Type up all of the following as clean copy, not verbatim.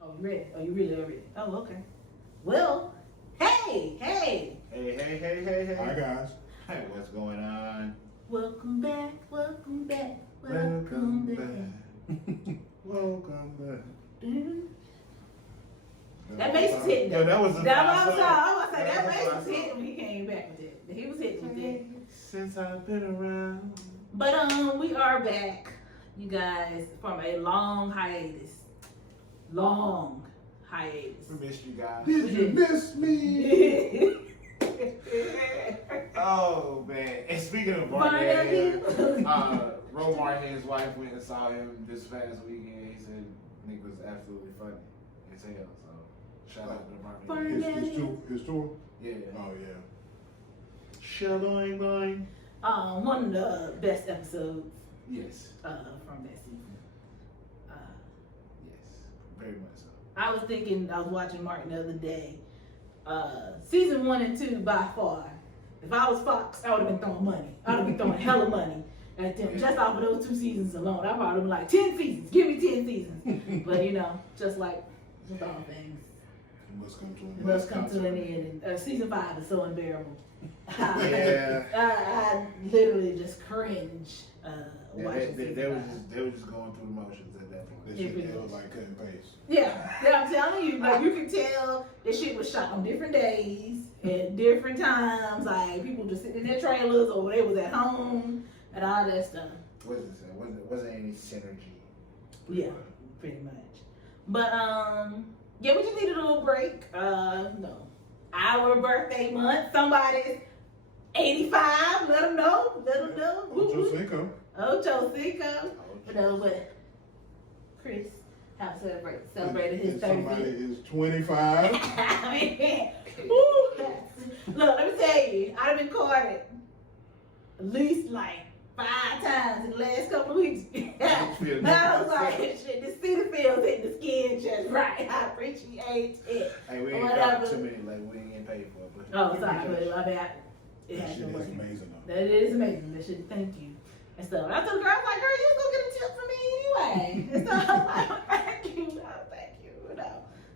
Oh, you ready? Oh, you really are ready? Oh, okay. Well, hey. Hey. Hi guys. Hey, what's going on? Welcome back. Welcome back. Welcome back. That bass was hitting. Yo, that was a That nice was song. I was like, that That was bass a was nice hitting song. when he came back with it. He was hitting with it. Since I've been around. But we are back, you guys, from a long hiatus. Long hiatus. We missed you guys. Did you miss me? Oh man! And speaking of Barnett, Romar and his wife went and saw him this past weekend. He said Nick was absolutely funny as hell. So shout out to Barnett. His tour? Yeah. Oh yeah. Shadowing going. One of the best episodes Yes. from that season. Yes. Very much so. I was thinking, I was watching Martin the other day. Season 1 and 2 by far. If I was Fox, I would have been throwing money. I would have been throwing hella money at them. Just off of those 2 seasons alone. I probably been like 10 seasons. Give me 10 seasons. But you know, just like with all things, It it must come to an end. And season 5 is so unbearable. Yeah. I literally just cringe watching They season 5. were just going through the motions at that point. That shit was like cut and paste. Yeah, I'm telling you, like you can tell this shit was shot on different days at different times. Like people just sitting in their trailers or they was at home and all that stuff. What is it? Wasn't any synergy. Yeah, pretty much. But yeah, we just needed a little break. No, our birthday month. Somebody's 85. Let them know. Ocho Cinco. Ocho Cinco. But Chris. How celebrated his 35th. Somebody is 25. I mean, woo, look, let me tell you, I've been courted at least like 5 times in the last couple of weeks. I was like, shit, the city feels hitting the skin just right. I appreciate it. Hey, we ain't Whatever. got too many, like we ain't getting paid for it. But Oh, sorry, but I mean, it That has shit been is working. amazing though. That is amazing. That shit, thank you. And so I told the girl, I was like, girl, you was gonna get a tip from me anyway. And so I was like, thank you. You know,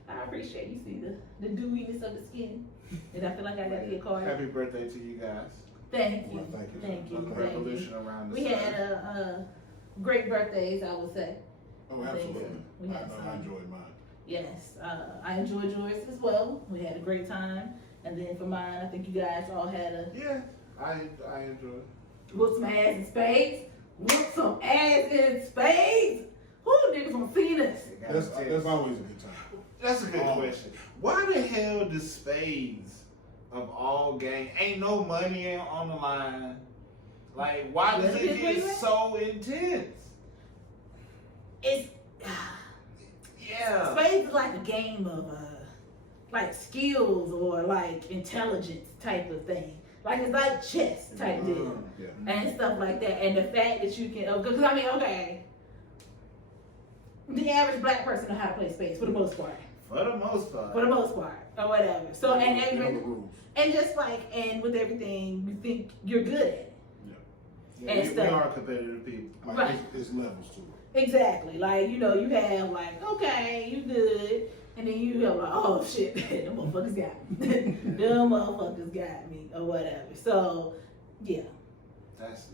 I appreciate you see the dewiness of the skin. And I feel like I got to get card. happy birthday to you guys. Thank you. Well, thank you. Thank you. A Thank you. revolution around the We sun. had great birthdays, I would say. Oh, absolutely. We I had know some. I enjoyed mine. Yes, I enjoyed yours as well. We had a great time. And then for mine, I think you guys all had a Yeah, I enjoy it. whoop some ass in spades. Whoop some ass in spades. Who niggas want to see this? That's always a good time. That's a good question. Why the hell does spades of all games ain't no money on the line? Like, why does it get so intense? It's Yeah. spades is like a game of like skills or like intelligence type of thing. Like it's like chess type deal. Yeah. And stuff like that. And the fact that you can, because I mean, okay, the average black person know how to play spades for the most part. For the most part. For the most part, or whatever. So They know the and rules. just like and with everything, you think you're good at it. Yeah, and we stuff. are competitive people. Like Right. it's levels to it. Exactly. Like you know, you have like okay, you good, and then you have like oh shit, them motherfuckers got me. Them motherfuckers got me, or whatever. So yeah. That's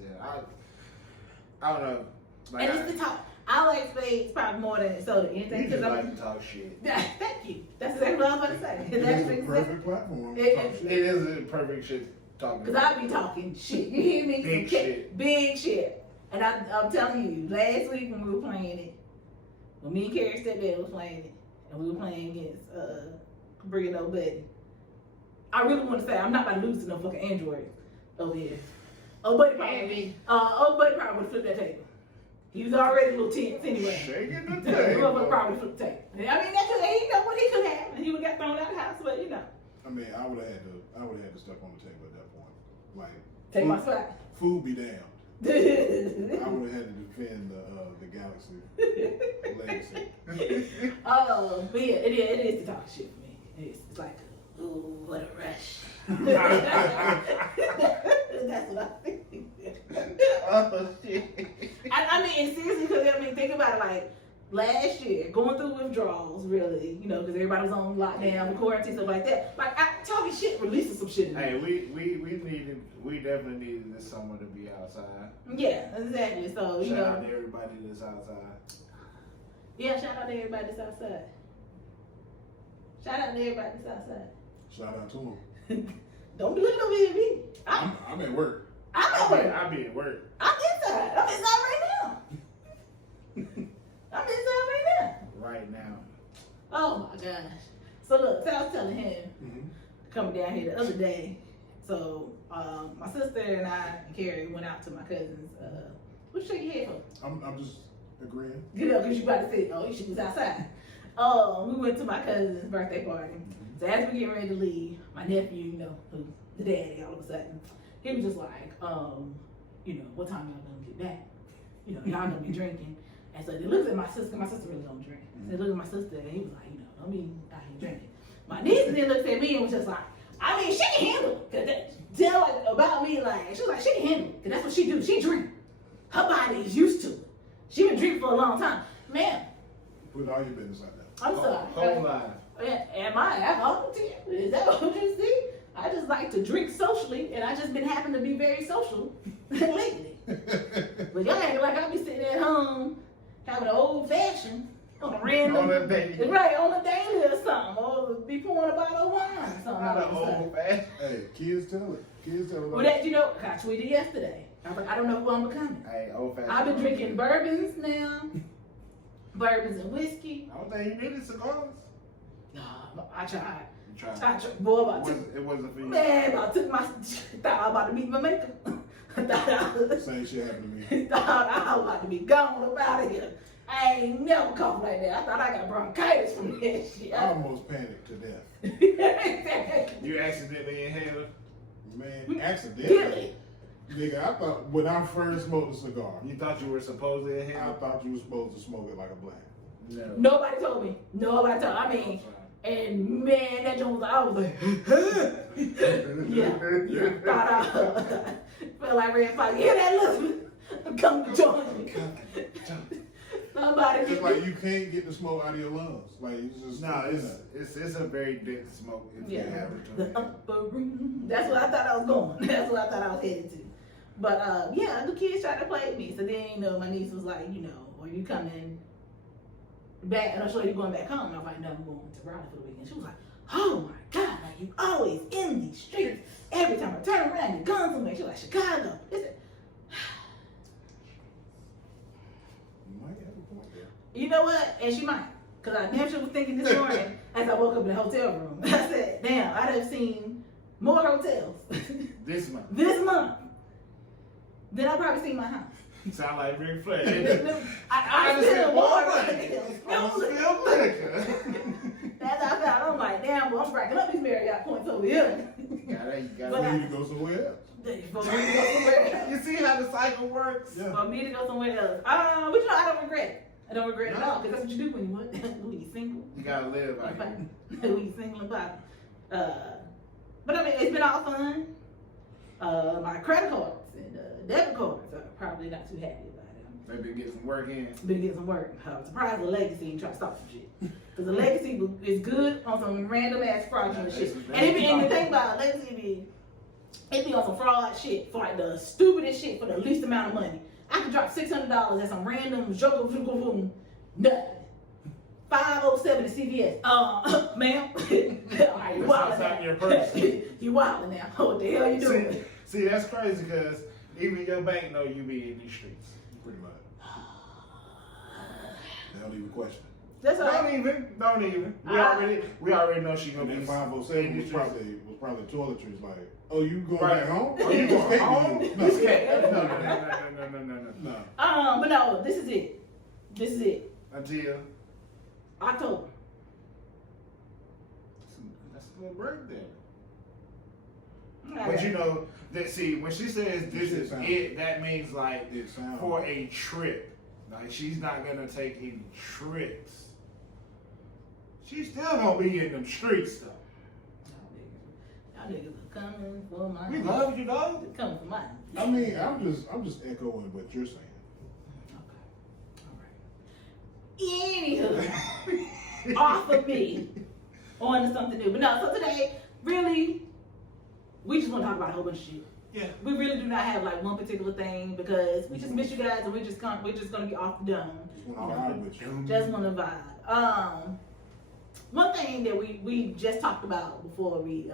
I don't know. Like, And it's the talk. I like spades probably more than soda anything you because just I'm. like to talk shit. Thank you. That's exactly what I was about to say. It That's is a exactly. perfect platform. to It- talk It shit. is a perfect shit talking. Because I be talking shit. You hear me? Big shit. Big shit. And I'm telling you, last week when we were playing it, when me and Carrie Stepdad was playing it, and we were playing against Bria No Buddy, I really want to say I'm not about to lose to no fucking Android over here. Oh, buddy probably would have flipped that table. He was already a little tense anyway. Shaking the The motherfucker table. probably flipped the table. I mean, that could, he know what he could have, and he would have got thrown out of the house, but you know. I mean, I would have had to step on the table at that point. Like Take my spot. food be damned. I would have had to defend the Galaxy legacy. But yeah, it is the talk shit for me. It's like, ooh, what a rush. That's what I think. Oh shit. I mean, seriously, because I mean, think about it. Like, last year, going through withdrawals, really, you know, because everybody was on lockdown, quarantine, stuff like that. Like, I talking shit, releasing some shit. Hey, we definitely needed this summer to be outside. Yeah, exactly. So, you Shout know. out to everybody that's outside. Yeah, shout out to everybody that's outside. Shout out to everybody that's outside. Shout out to him. Don't be looking over here at me. I'm at work. I'm at work. I be at work. I'm inside. I'm inside right now. I'm inside right now. Right now. Oh my gosh. So look, so I was telling him, Mm-hmm. coming down here the other day. So my sister and I and Carrie went out to my cousin's. What you shake your head for? I'm just agreeing. You know, because you about to say, oh, she was outside. We went to my cousin's birthday party. So as we get ready to leave, my nephew, you know, who's the daddy all of a sudden, he was just like, you know, what time y'all gonna get back? You know, y'all gonna be drinking. And so they looked at my sister really don't drink. So they looked at my sister and he was like, you know, don't be out here drinking. My niece then looked at me and was just like, I mean, she can handle it. Cause tell her about me, like, she was like, she can handle it. Cause that's what she do. She drink. Her body is used to it. She been drinking for a long time. Man, Put all your business out there. I'm sorry. Whole life. Am I alcoholic to you? Is that what you see? I just like to drink socially, and I just been happen to be very social lately. But y'all acting like I be sitting at home having an old fashioned on a random, On a daily. right, on a daily or something, or be pouring a bottle of wine or something. Not like an that. old fashioned. Hey, kids tell it. Kids tell it. Well, that you know, I tweeted yesterday. I was like, I don't know who I'm becoming. Hey, old fashioned. I've been drinking bourbons now, bourbons and whiskey. I don't think you needed cigars. Nah, I tried. You tried. I tried. Boy, about to. It wasn't for you. Man, I took my, thought I was about to meet my maker. thought Same shit happened to me. I was about to be gone up out of here. I ain't never coughed like that. I thought I got bronchitis from that shit. I almost panicked to death. You accidentally inhaled it. Man, accidentally. Really? Nigga, I thought when I first smoked a cigar, You thought you were supposed to I inhale thought you were supposed to smoke it like a black. No. Nobody told me. Nobody told me. I mean, and man, that joint was like, I was like, yeah. Thought I felt like Red Fox. Yeah, that Elizabeth. Come to join me. Somebody It's get like you can't get the smoke out of your lungs. Like it's just No, it's a very dense smoke if you have it. the upper room. That's what I thought I was going. That's what I thought I was headed to. But yeah, the kids tried to play with me. So then, you know, my niece was like, you know, are you coming back? And I'm sure you're going back home. And I was like, no, I'm going to Raleigh for the weekend. She was like, oh my God, like you always in these streets. Every time I turn around, you're gone somewhere. She was like, Chicago. Listen, You might have a point there. you know what? And she might. Because I damn sure was thinking this morning as I woke up in the hotel room. I said, damn, I'd have seen more hotels This month. this month than I probably seen my house. Sound like Ric Flair. I just still said more more I'm still liquor. That's how I felt. I'm like, damn, boy, I'm racking up these Marriott points over here. You But gotta I- You need to go somewhere else. For me to go somewhere else. You see how the cycle works? Yeah. For me to go somewhere else. But you know, I don't regret it. I don't regret it at all, because that's what you do when you single. You gotta live out here. When you single and pop. But I mean, it's been all fun. My credit cards and debit cards are probably not too happy about it. Maybe get some work in. Been getting some work. I'm surprised the legacy ain't trying to stop some shit. Because the legacy is good on some random ass fraudulent shit. And the thing about legacy it be on some fraud shit for like the stupidest shit for the least amount of money. I could drop $600 at some random nothing. 507 to CVS. Ma'am. All right, you wildin' outside your purse. You wildin' now. What the hell you doing? See, that's crazy because even your bank know you be in these streets. Pretty much. They don't even question it. That's all. Don't even. We already know she gonna And be that 507 was probably toiletries. Like, oh, you going Right. back home? Oh, you going home? No. You can't. No. No. But no, this is it. Until October. that's a little break there. Okay. But you know, that see, when she says this is Sound. it, that means like It sounds for a trip. Like she's not gonna take any trips. She's still gonna be in them streets though. Y'all niggas are coming for my We love you, dog. They're coming for my I mean, I'm just echoing what you're saying. Okay. Anywho, off of me, on to something new. But no, so today, really, we just want to talk about a whole bunch of shit. Yeah. We really do not have like one particular thing because we just miss you guys and we're just gonna be off the dome. Just want to vibe with you. Just want to vibe. One thing that we just talked about before we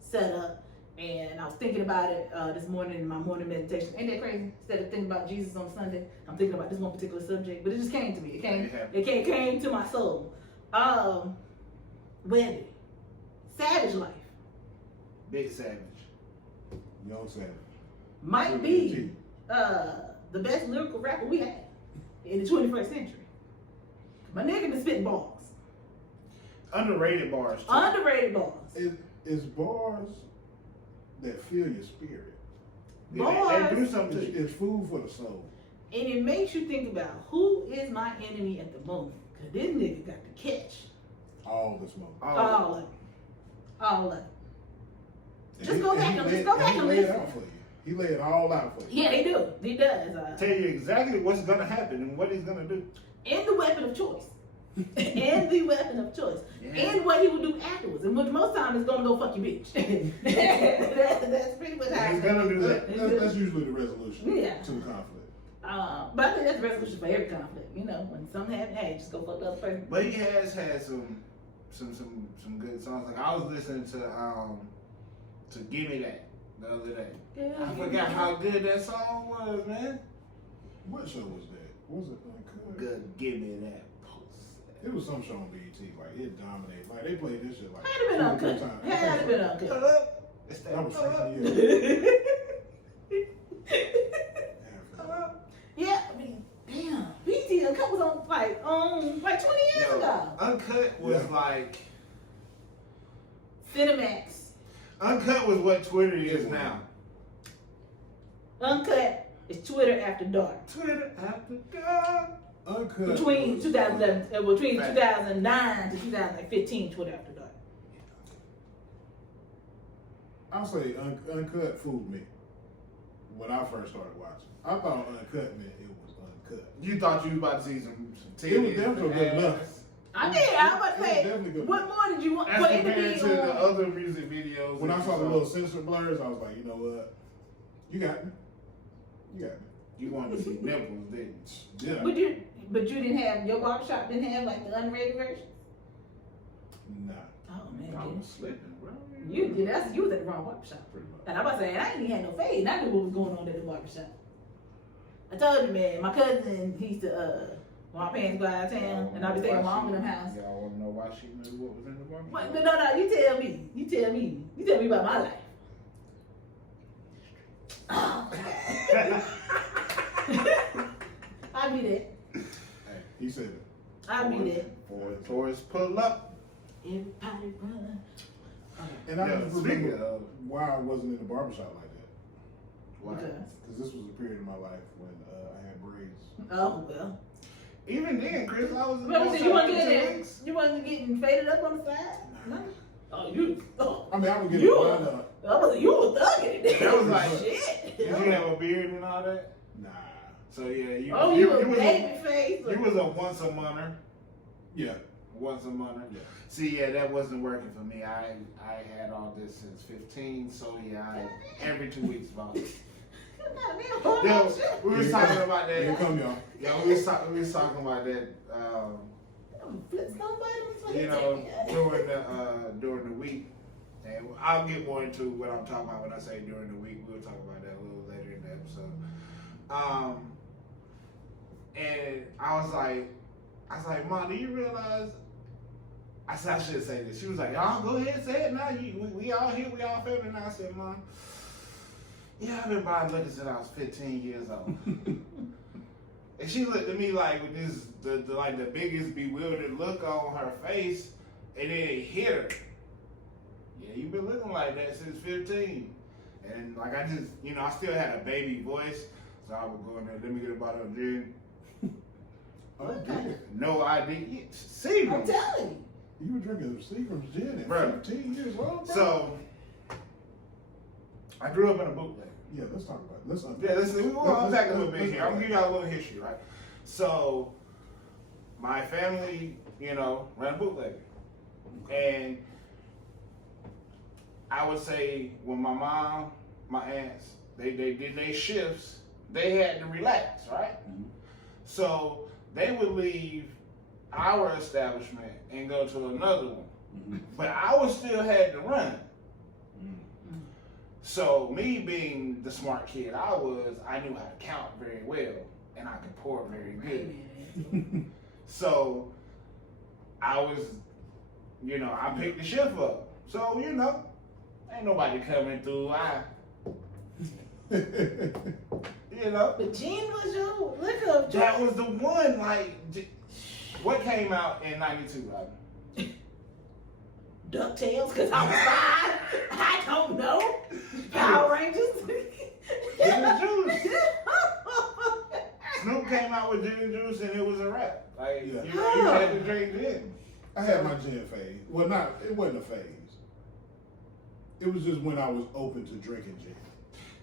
set up, and I was thinking about it this morning in my morning meditation. Ain't that crazy? Instead of thinking about Jesus on Sunday, I'm thinking about this one particular subject. But it just came to me. It came to my soul. Webbie, Savage Life. Big Savage. Young Savage. Might be the best lyrical rapper we had in the 21st century. My nigga been spitting bars. Underrated bars, too. Underrated bars. It's bars that fill your spirit. Bars. They do something. It's food for the soul. And it makes you think about who is my enemy at the moment. Because this nigga got the catch. All the smoke. All of it. All of it. Just go back and lay listen. it out for you. He lay it all out for you. Yeah, he do. He does. Tell you exactly what's gonna happen and what he's gonna do. And the weapon of choice. And the weapon of choice. Yeah. And what he will do afterwards. And which most times is gonna go fuck your bitch. That's pretty much how he's gonna do that. That's usually the resolution to the conflict. But I think that's the resolution for every conflict. You know, when something happens, hey, just go fuck the other person. But he has had some good songs. Like I was listening to Give Me That the other day. Yeah, I forgot how good that song was, man. What show was that? Was it Uncut? Good, Give Me That Post. It was some show on BET. Like it dominated. Like they played this shit like. Had it been uncut. Had it been uncut. It's That was Yeah, I mean, damn. BT Uncut was on like 20 years ago. Uncut was like Cinemax. Uncut was what Twitter is now. Uncut is Twitter after dark. Twitter after dark. Uncut. Between 2011, between 2009 to 2015, Twitter after dark. I'll say Uncut fooled me when I first started watching. I thought Uncut meant it was uncut. You thought you was about to see some titties. It was definitely good enough. I did. I was about to say, what more did you want? As compared to the other music videos. When I saw the little censored blurs, I was like, you know what? You got me. You got me. You wanted to see nipples, didn't Yeah. But you didn't have, your barbershop didn't have like the unrated version? Nah. Oh man, I was slipping, bro. You was at the wrong barbershop. And I'm about to say, I ain't even had no fade. And I knew what was going on at the barbershop. I told you, man, my cousin, he used to, when my parents go out of town, and I be staying at mom in them house. Y'all want to know why she knew what was in the barbershop? No, you tell me. You tell me about my life. I'll be there. Hey, he said it. I'll be there. Forrest, pull up. Everybody run. And I just remember why I wasn't in the barbershop like that. Why? Because this was a period in my life when I had braids. Oh, well. Even then, Chris, I was in the You wasn't getting faded up on the side? No. Oh, you. Oh. I mean, I would get it lined up. You were thugging it. That was like, shit. Did you have a beard and all that? Nah. So yeah, you was baby face. You was a once a month. Yeah. Once a month. Yeah. See, yeah, that wasn't working for me. I had all this since 15, so yeah, every 2 weeks about it. Yo, we was talking about that. Here come y'all. Yeah, we was talking about that. You know, during the week, and I'll get more into what I'm talking about when I say during the week. We'll talk about that a little later in the episode. And I was like, Mom, do you realize? I said I should say this. She was like, y'all go ahead and say it now. We all here, we all family. And I said, Mom, yeah, I've been buying liquor since I was 15 years old. And she looked at me like with this, the biggest bewildered look on her face, and then it hit her. Yeah, you've been looking like that since 15. And like I just, I still had a baby voice, so I would go in there, let me get a bottle of gin. Okay. No idea. See, I'm telling you. You were drinking Seagram's gin at 15 years old, bro? So, I grew up in a bootleg. Yeah, let's talk about it. Let's unpack a little bit here. I'm going to give y'all a little history, right? So, my family, you know, ran a bootleg. And I would say when my mom, my aunts, they did their shifts, they had to relax, right? Mhm. So they would leave our establishment and go to another one. Mhm. But ours still had to run. Mhm. So me being the smart kid I knew how to count very well and I could pour very good. So I was, you know, I picked the shift up. So, you know, ain't nobody coming through. You know. But Jen was your look up. That was the one, like, what came out in 92, right? DuckTales, because I was 5. I don't know. Power Rangers. Gin and Juice. Snoop came out with Gin and Juice and it was a wrap. Like, Yeah. you had to drink gin. I had my gin phase. Well, it wasn't a phase. It was just when I was open to drinking gin.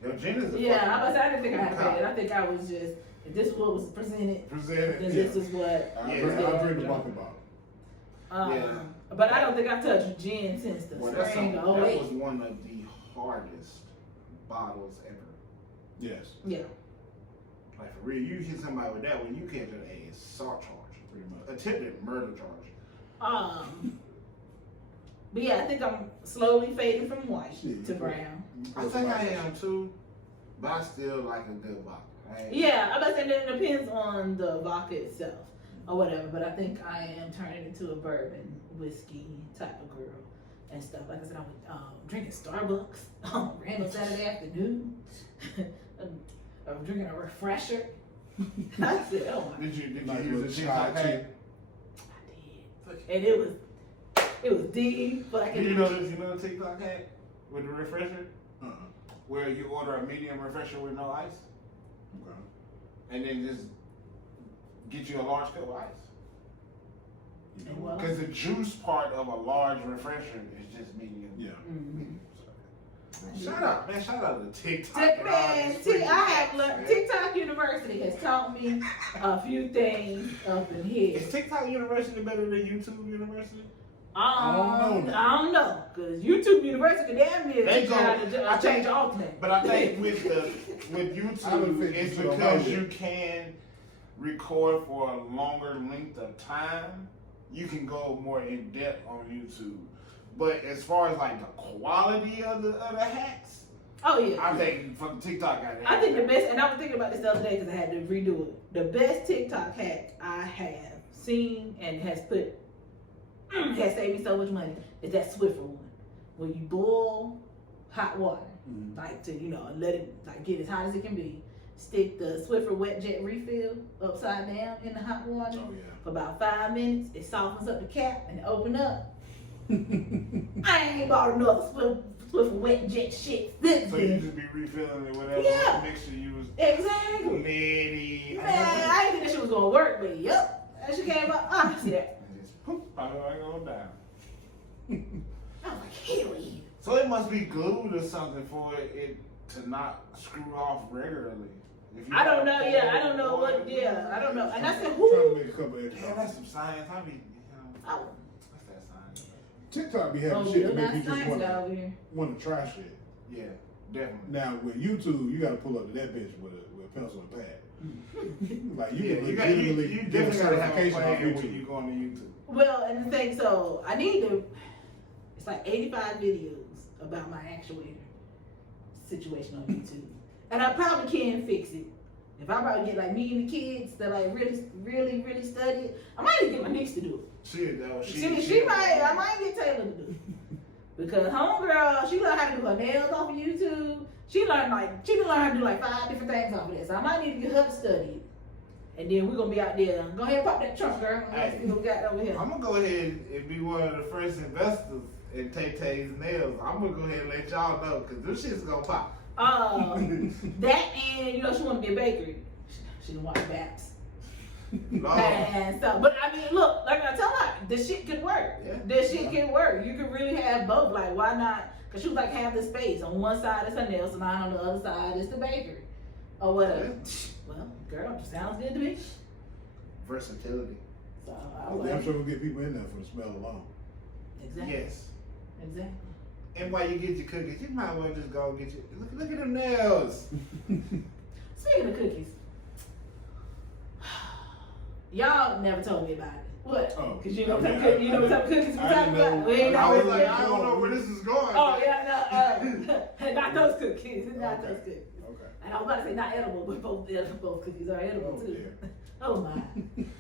Yo, gin is a Yeah, I didn't think I had fucking that. I think I was just, if this is what was presented, presented. then this is what. I Yeah. drink the bucket bottle. Yeah. But I don't think I've touched gin since the Well, that spring of was 08. one of the hardest bottles ever. Yes. Yeah. Like for real, you hit somebody with that one, you catch an assault charge, pretty much. Attempted murder charge. But yeah, I think I'm slowly fading from white Shit, to you brown. I think I am too, but I still like a good vodka. Yeah, I was saying that it depends on the vodka itself or whatever, but I think I am turning into a bourbon whiskey type of girl and stuff. Like I said, I'm drinking Starbucks on random Saturday afternoon. I'm drinking a refresher. I said, oh my. Did you Like use with a chai TikTok tea? hack? I did. And it was deep, but I Do can you know the TikTok hack with the refresher? Uh-uh. Where you order a medium refresher with no ice, Okay. and then just get you a large cup of ice. You know And what? well, Because the juice part of a large refresher is just medium. Yeah. mhm. Shout out, man! Shout out to TikTok. and all Man, these see, freaking I have hacks, learned, man. TikTok University has taught me a few things up in here. Is TikTok University better than YouTube University? I don't know. Cause YouTube University damn near They teach go- you how to I change think- alternate. But I think with I don't YouTube, think it's you should because allow you it. can record for a longer length of time. You can go more in depth on YouTube. But as far as like the quality of the hacks, Oh yeah. I think fucking TikTok got that. I think the best, and I was thinking about this the other day because I had to redo it. The best TikTok hack I have seen and has saved me so much money is that Swiffer one, where you boil hot water, Mhm. like to let it like get as hot as it can be. Stick the Swiffer wet jet refill upside down in the hot water Oh for about 5 minutes. It softens up the cap and it open up. yeah. I ain't bought another Swiffer wet jet shit since So you then. just be refilling it whatever Yeah. mixture you was Exactly. nitty. Man, I didn't think that shit was gonna work, but yep, that shit came up. I see that. And just poof, I go down. I was like, hell yeah. So it must be glued or something for it to not screw off regularly. If you I don't got know. Yeah, I don't know water, what. Yeah, I don't know. And I said, Trying to who? make a couple extra. Damn, that's some science. I be, Oh, what's that science? TikTok be having oh, shit you're that make not you just science guy over here. want to try shit. Yeah, definitely. Now with YouTube, you got to pull up to that bitch with a pencil and pad. Like you Yeah, can you legitimately definitely get a gotta have a certification off plan when YouTube. you go on to YouTube. Well, and the thing, so I need to. It's like 85 videos about my actuator situation on YouTube, and I probably can fix it. If I probably get like me and the kids that like really study it, I might even get my niece to do it. She might. I might get Taylor to do it. Because homegirl, she learned how to do her nails off of YouTube. She learned how to do like 5 different things off of this. So I might need to get her to study it. And then we're gonna be out there. Go ahead and pop that trunk, girl. Let's see what we got over here. I'm gonna go ahead and be one of the first investors in Tay-Tay's nails. I'm gonna go ahead and let y'all know because this shit's gonna pop. That and she wanna be a bakery. She didn't watch Baps. Lord. And so, but I mean, look, like I tell her, this shit can work. Yeah. This shit can work. You can really have both. Like, why not? Because she was like, have the space. On one side is her nails, and on the other side is the bakery. Or whatever. Well, girl, sounds good to me. Versatility. So I I'm was damn like, sure we'll get people in there for the smell alone. exactly. Yes. Exactly. And while you get your cookies, you might well just go get your look at them nails. Speaking of cookies, y'all never told me about it. What? Oh, Cause you know I what mean, type of you know what type of cookies we I talking didn't know. about. We ain't I was know. like, I don't know where this is going. Oh yeah, no, not those cookies, not those cookies. Okay. And I was about to say not edible, but both cookies are edible Oh, too. dear. Oh my,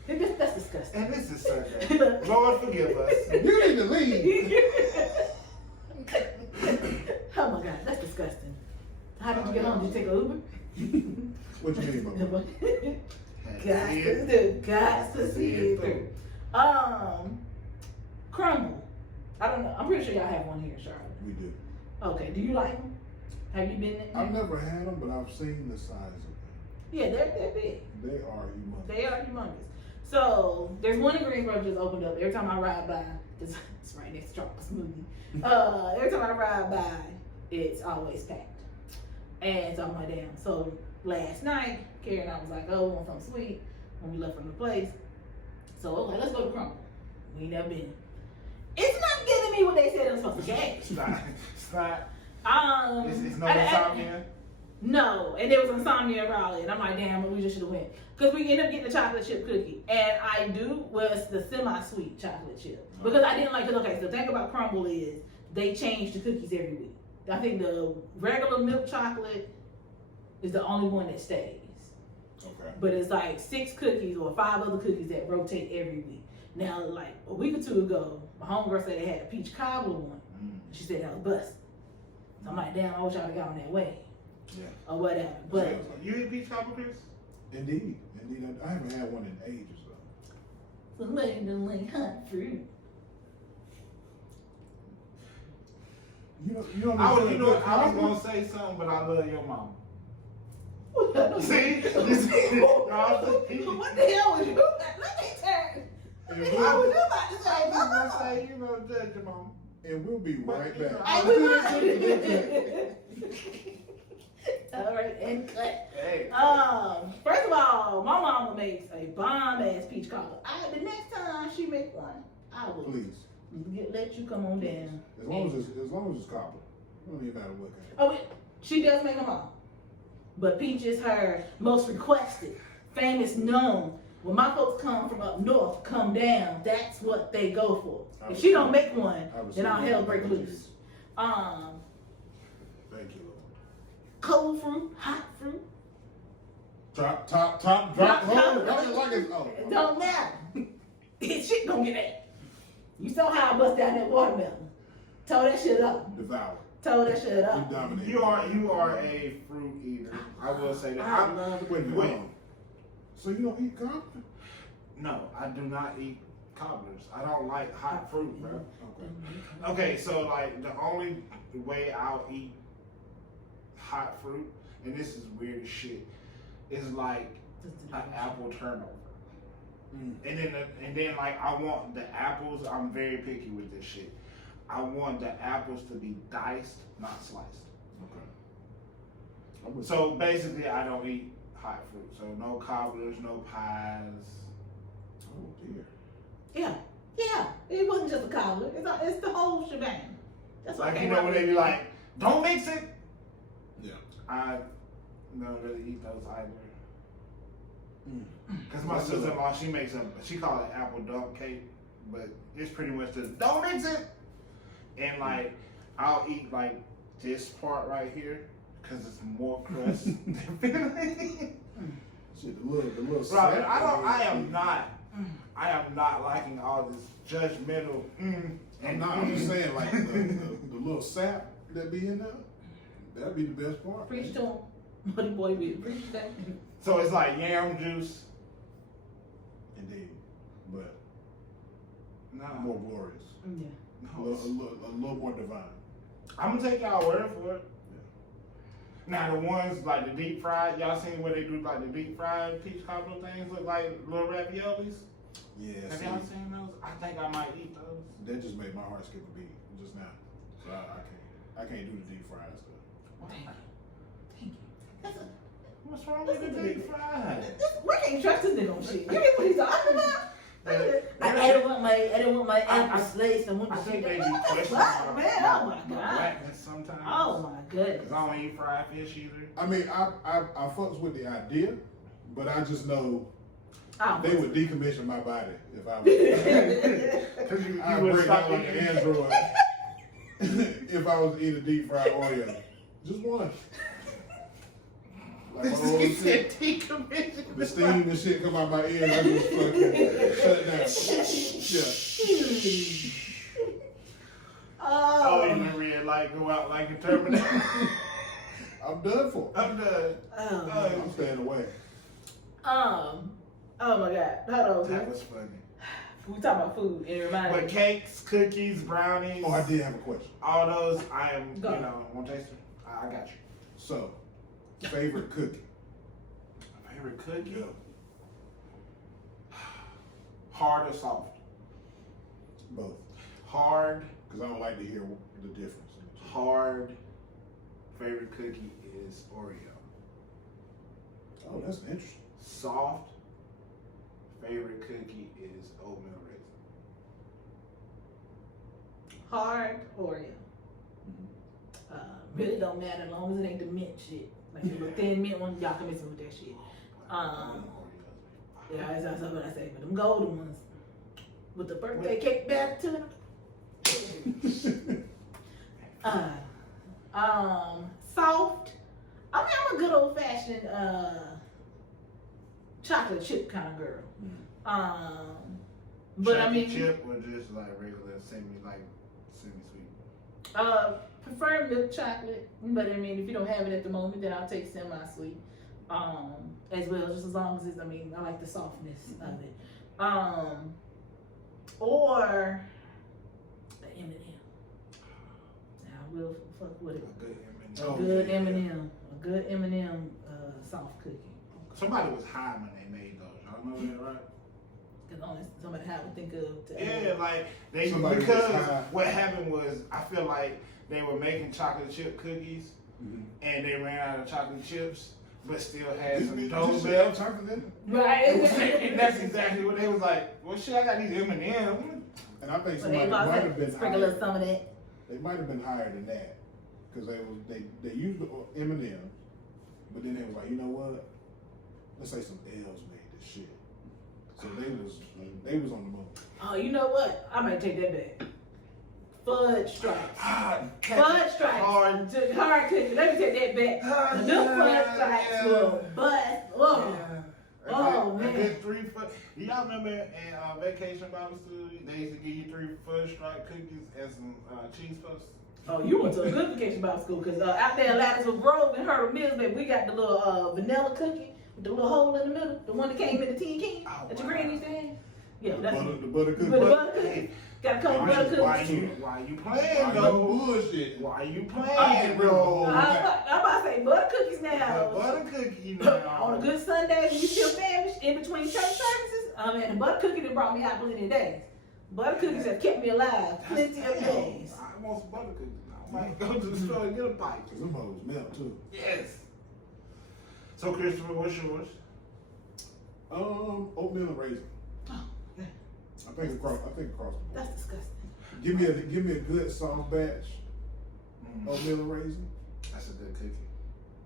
that's disgusting. And this is Sunday. Lord forgive us. You need to leave. Oh my God, that's disgusting. How did you get home? Did you take an Uber? What you mean, Mama? Got to see it through. Crumble. I don't know. I'm pretty sure y'all have one here in Charlotte. We do. Okay. Do you like them? Have you been there? I've never had them, but I've seen the size of them. Yeah, they're big. They are humongous. They are humongous. So there's one in Greensboro just opened up. Every time I ride by, it's right next to Tropical Smoothie. Every time I ride by, it's always packed. And so I'm like, damn. So last night, Carrie and I was like, oh, we want something sweet when we left from the place. So I was like, let's go to Crumble. We ain't never been. It's not giving me what they said it was supposed to get. It's not. It's no I- insomnia. No, and there was insomnia in Raleigh, and I'm like, damn, we just should have went. Because we ended up getting the chocolate chip cookie. And I do, well, it's the semi-sweet chocolate chip. Because I didn't like it. Okay, so the thing about Crumble is they change the cookies every week. I think the regular milk chocolate is the only one that stays. Okay. But it's like 6 cookies or 5 other cookies that rotate every week. Now, like a week or 2 ago, my homegirl said they had a peach cobbler one. She said that was busted. So I'm like, damn, I wish I'd have got on that way. Yeah. Or whatever. But You eat peach cobbler, Chris? Indeed. I haven't had one in ages though. somebody don't like hot fruit. You know I was gonna say something, but I love your mom. See? What the hell was you? Let me turn. What the hell was you about to I say? was gonna say, you know, judge your mom. And we'll be right back. Hey, we might. All right, and cut. Hey. First of all, my mama makes a bomb ass peach cobbler. The next time she make one, I will Please. let you come on down. As long as it's cobbler. It don't even matter what kind. Oh, she does make them all. But peach is her most requested, famous, known. When my folks come from up north, come down, that's what they go for. If she don't make one, then I'll hell break loose. Thank you, Lord. Cold fruit, hot fruit, Drop, Drop, hold. drop. Like it's, it don't matter. Shit gonna get that. You saw how I bust down that watermelon. Tore that shit up. Devour. Tore that shit You up. dominate. You are a fruit eater. I will say that. I love Wait a minute. Wait. hold on. So you don't eat cobbler? No, I do not eat cobblers. I don't like hot fruit, bro. Okay. Okay, so like the only way I'll eat hot fruit, and this is weird as shit, is like an apple turnover. And then like I want the apples. I'm very picky with this shit. I want the apples to be diced, not sliced. Okay. So basically, I don't eat hot fruit. So no cobblers, no pies. Oh dear. Yeah. It wasn't just a cobbler. It's the whole shebang. That's why I Like, came you know, out when with they be like, don't mix it. Yeah. I don't really eat those either. Mm. Cause my sister-in-law, she call it apple dump cake, but it's pretty much just don't mix it. And like, I'll eat like this part right here, cause it's more crust than filling. Shit, the little Right, sap. I am not liking all this judgmental. I'm just saying, like the little sap that be in there, that'd be the best part. Preach to him. Buddy boy, we preach that. So it's like yam juice. Indeed, but No, more glorious, Yeah. a little more divine. I'm gonna take y'all word for it. Now the ones like the deep fried, y'all seen where they do like the deep fried peach cobbler things look like little raviolis? Yeah, Have see, y'all seen those? I think I might eat those. that just made my heart skip a beat just now. So I can't do the deep fried stuff. Thank you. That's a, What's wrong with the deep fried? we can't trust this nigga on shit. You get what he's talking about? I didn't want my apple sliced. I think they be questioning black, man. Oh my my god. blackness sometimes. Oh my goodness. Cause I don't eat fried fish either. I mean, I fucks with the idea, but I just know Oh, they would decommission my body if I was. Cause you I'd would break stop out like an eating. android if I was to eat a deep fried Oreo. Just one. Like one of He those said shit, decommission. the steam and shit come out my ears. I just fucking shut down. Oh, you remember red light go out like a Terminator. I'm done for. I'm done. I'm staying away. Oh my god. Hold on. That was funny. We talking about food and it reminded But me. cakes, cookies, brownies, Oh, I did have a question. all those, I am, Go. want to taste it? I got you. So, favorite cookie? Favorite cookie? Yeah. Hard or soft? Both. Hard, Because I don't like to hear the difference. hard. Favorite cookie is Oreo. Oh, that's interesting. Soft. Favorite cookie is oatmeal raisin. Hard Oreo. Really don't matter as long as it ain't the mint shit. Like the little thin mint one, y'all can mix with that shit. Yeah, that's what I say. But them golden ones with the birthday cake back to them. Soft. I mean, I'm a good old fashioned chocolate chip kind of girl. But I mean, chip or just like regular semi-sweet. Prefer milk chocolate, but I mean, if you don't have it at the moment, then I'll take semi-sweet, as well, just as long as it's, I mean, I like the softness of it. Or the M&M. Now, I will fuck with it. A good M&M, soft cookie. Somebody was high when they made those. Y'all know that, right? Cause only somebody I would think of to Yeah, like they Somebody was because high. what happened was I feel like they were making chocolate chip cookies and they ran out of chocolate chips, but still had some dough left. chocolate in it? Right. And that's exactly what they was like. Well, shit, I got these M&Ms. And I think So they somebody about might to have been sprinkle a little higher. some of that. They might have been higher than that. Because they used the M&M, but then they was like, you know what? Let's say some L's made this shit. So they was on the moon. Oh, you know what? I might take that back. Fudge stripes. Fudge stripes. Hard. Hard cookie. Let me take that back. The fudge stripes will bust. Oh. A Man. good 3 foot. Y'all remember in Vacation Bible School, they used to give you 3 fudge stripe cookies and some cheese puffs? Oh, you went to a good vacation Bible school because out there in Latticewood Grove and Herb Mills, baby, we got the little vanilla cookie with the little hole in the middle, the one that came in the tin can that your granny used to have. Yeah, that's The butter cookie. with the butter cookie. Got a couple butter cookies. Why you playing No though? bullshit. Why you I playing get rid of the whole though? I'm about to say butter cookies now. Butter cookie now. On a good Sunday, when you still famished in between church services, and the butter cookie that brought me out plenty of days. Butter cookies have kept me alive plenty of days. I want some butter cookies now. I might go to the store and get a bite. Cause them hoes melt too. Yes. So Christopher, what's yours? Oatmeal and raisin. Oh, yeah. I think across the board. That's disgusting. Give me a good soft batch oatmeal and raisin. That's a good cookie.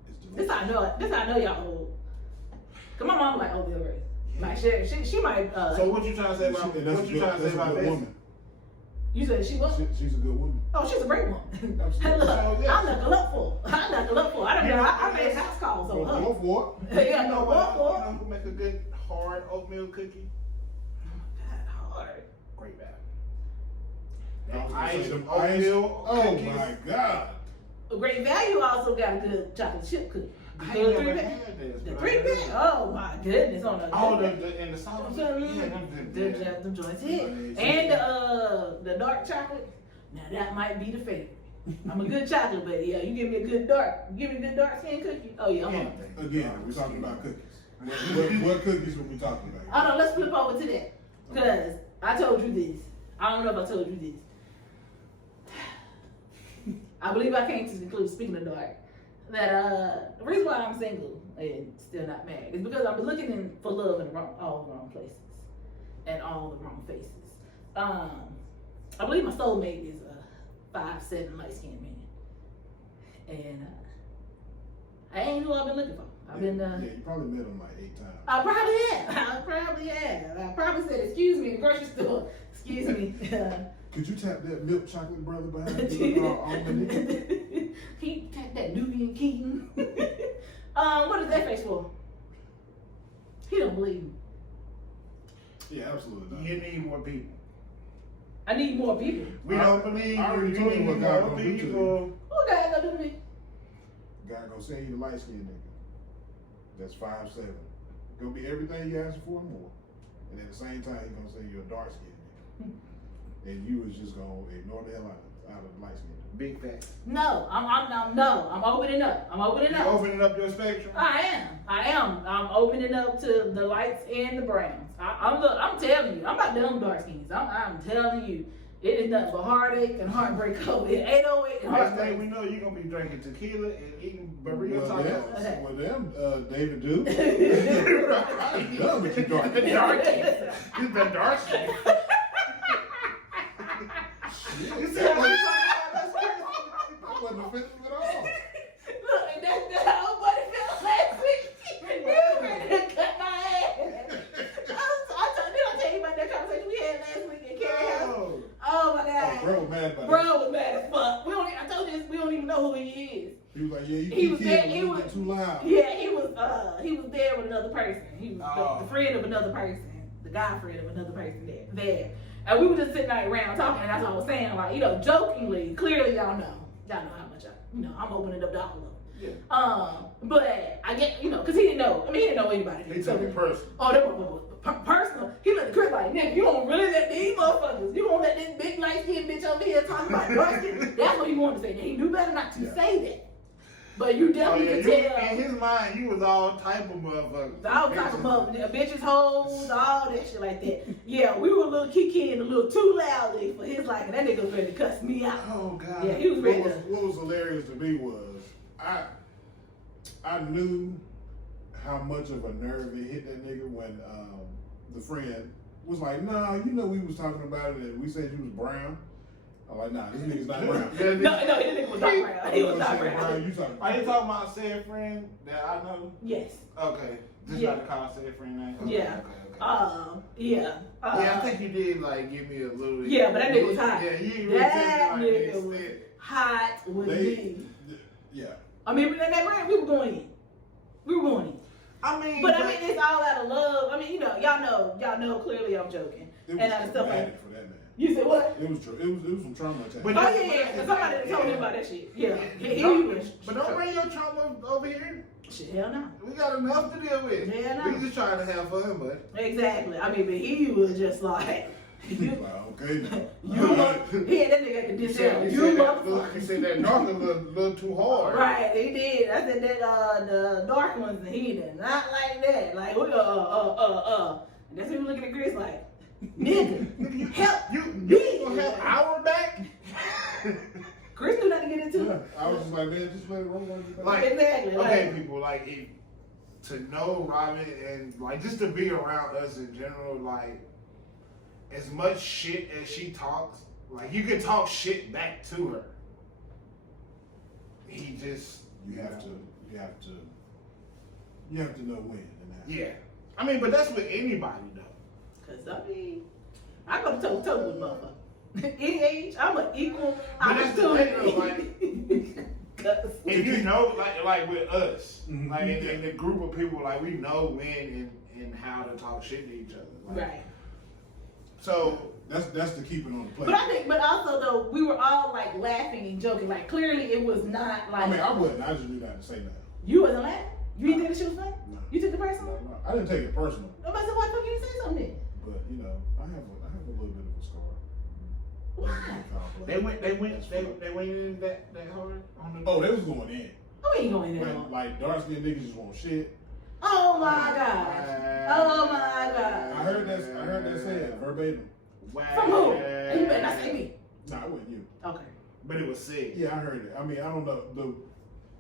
It's This delicious. how I know y'all old. Cause my mom like oatmeal raisin. Like she might. So what you trying to say about And that's what a you good, trying to that's say a about good this? woman. You said she was. She's a good woman. Oh, she's a great woman. Absolutely. Look, So, yes. I knuckle up for. I made house calls on her. Go for Yeah, no, what You for? know who make a good hard oatmeal cookie? God, hard. Great value. it. I was gonna say Iced them oatmeal Oh cookies. my God. A Great Value also got a good chocolate chip cookie. I The ain't little never 3-pack. had this. The but I 3-pack? heard. Oh my goodness, on a Oh, in the sauce? them joints, Yeah, yeah. And the dark chocolate. Now that might be the favorite. I'm a good chocolate, but yeah, you give me a good dark skin cookie. Oh yeah, I'm on. Again, we're talking about cookies. What cookies were we talking about? Oh no, let's flip over to that. Cause I told you this. I don't know if I told you this. I believe I came to the conclusion, speaking of dark, that the reason why I'm single and still not married is because I'm looking for love in all the wrong places and all the wrong faces. I believe my soulmate is a 5'7" light skinned man, and I ain't who I've been looking for. I've been. Yeah, you probably met him like 8 times. I probably have. I probably said, "Excuse me," in the grocery store. Excuse me. Could you tap that milk chocolate brother behind you? Can you tap that Nubian King? What is that face for? He don't believe me. Yeah, absolutely not. You need more people. I need more people. We don't believe I already you. told you need what God more gonna do to people. you. Who got to do to me? God gonna send you the light skinned nigga. That's 5'7". Gonna be everything you asked for and more. And at the same time, he gonna send you a dark skinned nigga. And you was just gonna ignore the hell out of the light skinned nigga. Big facts. No, I'm opening up. I'm opening You up. opening up your spectrum. I am. I'm opening up to the lights and the browns. I'm telling you, I'm not done dark skins. I'm telling you, it is nothing but heartache and heartbreak over here. 808 and Next thing heartbreak. we know, you're gonna be drinking tequila and eating burrito tacos. Well, them, David do. I'm done with you, dark. The dark skin. The dark skin. You said that's crazy. I wasn't offended at all. Look, and that's how buddy felt last week. He was ready to cut my ass. Did I tell you about that conversation we had last week at Carrie House? Oh, Oh my God. bro was mad about Bro it. was mad as fuck. I told you this, we don't even know who he is. He was like, yeah, you He keep was kidding there- me, he you was- get too loud. Yeah, he was there with another person. He was Oh. the friend of another person, the guy friend of another person there. And we were just sitting there around talking, and that's what I was saying, like, jokingly, clearly y'all know how much I'm opening up dollar. Yeah. But I get, because he didn't know. I mean, he didn't know anybody. He took it personal. Oh, that was personal. He looked at Chris like, nigga, you don't really let these motherfuckers, you don't let this big light skinned bitch over here talk about dark skin. That's what he wanted to say. He knew better not to say that. But you Oh definitely yeah, could tell. in his mind, you was all type of motherfuckers. All type of motherfuckers, bitches, hoes, all that shit like that. Yeah, we were a little kikiing a little too loudly for his liking. That nigga was ready to cuss me out. Oh God. Yeah, he was ready to. What was hilarious to me was I knew how much of a nerve it hit that nigga when the friend was like, nah, we was talking about it and we said you was brown. I'm like, nah, this nigga's not brown. No, this nigga was not brown. He was not brown. You talking Are you talking about said friend that I know? Yes. Okay. Just Yeah. not to call said friend name? Okay, Yeah. Okay. Yeah. Yeah, I think you did like give me a little. Yeah, but that nigga was hot. Yeah, you really That like nigga this was shit. hot with me. Yeah. I mean, but that brand, we were going in. I mean, But I mean, it's all out of love. I mean, y'all know clearly I'm joking. It was And other stuff traumatic like for that man. you said what? It was some trauma attack. But Oh yeah. Somebody done told me about that shit. Yeah. He was. But don't bring your trauma over here. Shit, hell no. We got enough to deal with. Yeah, I know. We just trying to have fun, but Exactly. I mean, but he was just like, He's like, okay now. he had that nigga could you diss said, him. you You said that, motherfucker. you said that dark a little too hard. Right, he did. I said that the dark ones, and he did not like that. Like, And that's when we looking at Chris like, nigga, help You gonna help our back? Chris knew not to get into Yeah, it. I was just like, man, just let it roll. Like, Exactly. Okay, Like, people, to know Robin and just to be around us in general, as much shit as she talks, you can talk shit back to her. He just You have to know when and how. yeah. I mean, but that's with anybody though. Cause I mean, I go toe to toe with motherfucker. Any age, I'm an equal But that's the thing, though, opportunity. Cause If you know, like with us, Mhm. in the group of people, we know when and how to talk shit to each other. right. So That's the keeping on the plate. But also though, we were all laughing and joking. Clearly it was not like. I mean, I wouldn't. I just knew not to say that. You wasn't laughing? You didn't think the shit was funny? No. You took the personal? No, I didn't take it personal, Nobody said, why the fuck you didn't say something then? but I have a little bit of a scar. Why? they went in that hard on the. Oh, they was going in. Oh, we ain't going there. When, dark skinned niggas just want shit. Oh my God. Oh my God. I heard that said verbatim. Wow. From who? And you better not say me. Nah, it wasn't you. Okay. But it was said. Yeah, I heard it. I mean, I don't know.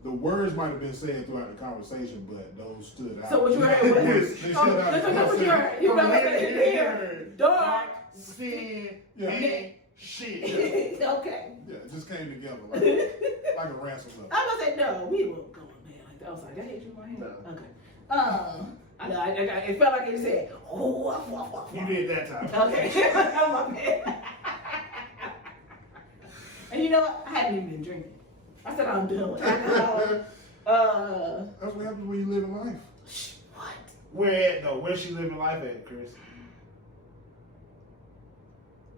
The words might have been said throughout the conversation, but those stood out. So what you heard was. They stood out. That's what you heard. You know what I'm saying? Dark sin, Yeah. and shit. Okay. Yeah, it just came together like a ransom note. I'm gonna say no. We won't go on there like that. I was like, I hate you, my hand. No. Okay. I know. It felt like it said, oh. You did that time. Okay. My bad. And you know what? I hadn't even been drinking. I said I'm done with alcohol. That's what happens when you live in life. What? Where at though? Where's she living life at, Chris?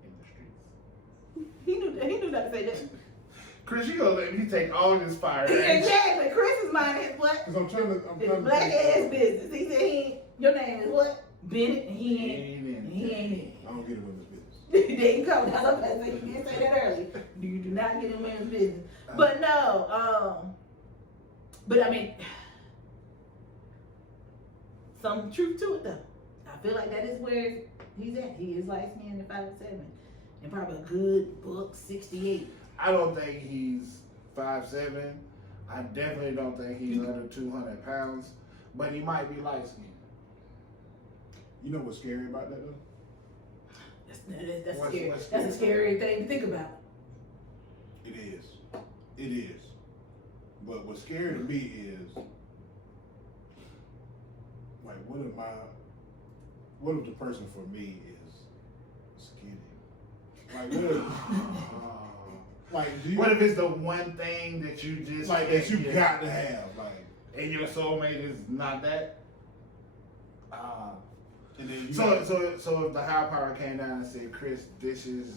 In the streets. He knew not to say that. Chris, you gonna let me take all this fire? Exactly. Chris is mind is what? Cause I'm trying It's to black think, ass business. He said he ain't, your name is what? Bennett, and he ain't in. I don't get in women's business. There you go. That's what I'm saying. You didn't say that earlier. You do not get in women's business. But no, but I mean, some truth to it though. I feel like that is where he's at. He is light skinned and 5'7", and probably a good buck 68. I don't think he's 5'7". I definitely don't think he's under 200 pounds, but he might be light skinned. You know what's scary about that though? That's What's scary. scary? That's a scary thing to think about. It is. It is. But what's scary to me is, like, what if the person for me is skinny? Like, what if, like, do you, What if it's the one thing that you just like, that you yeah, got to have, like, and your soulmate is not that? and then you So got- so if the higher power came down and said, Chris, this is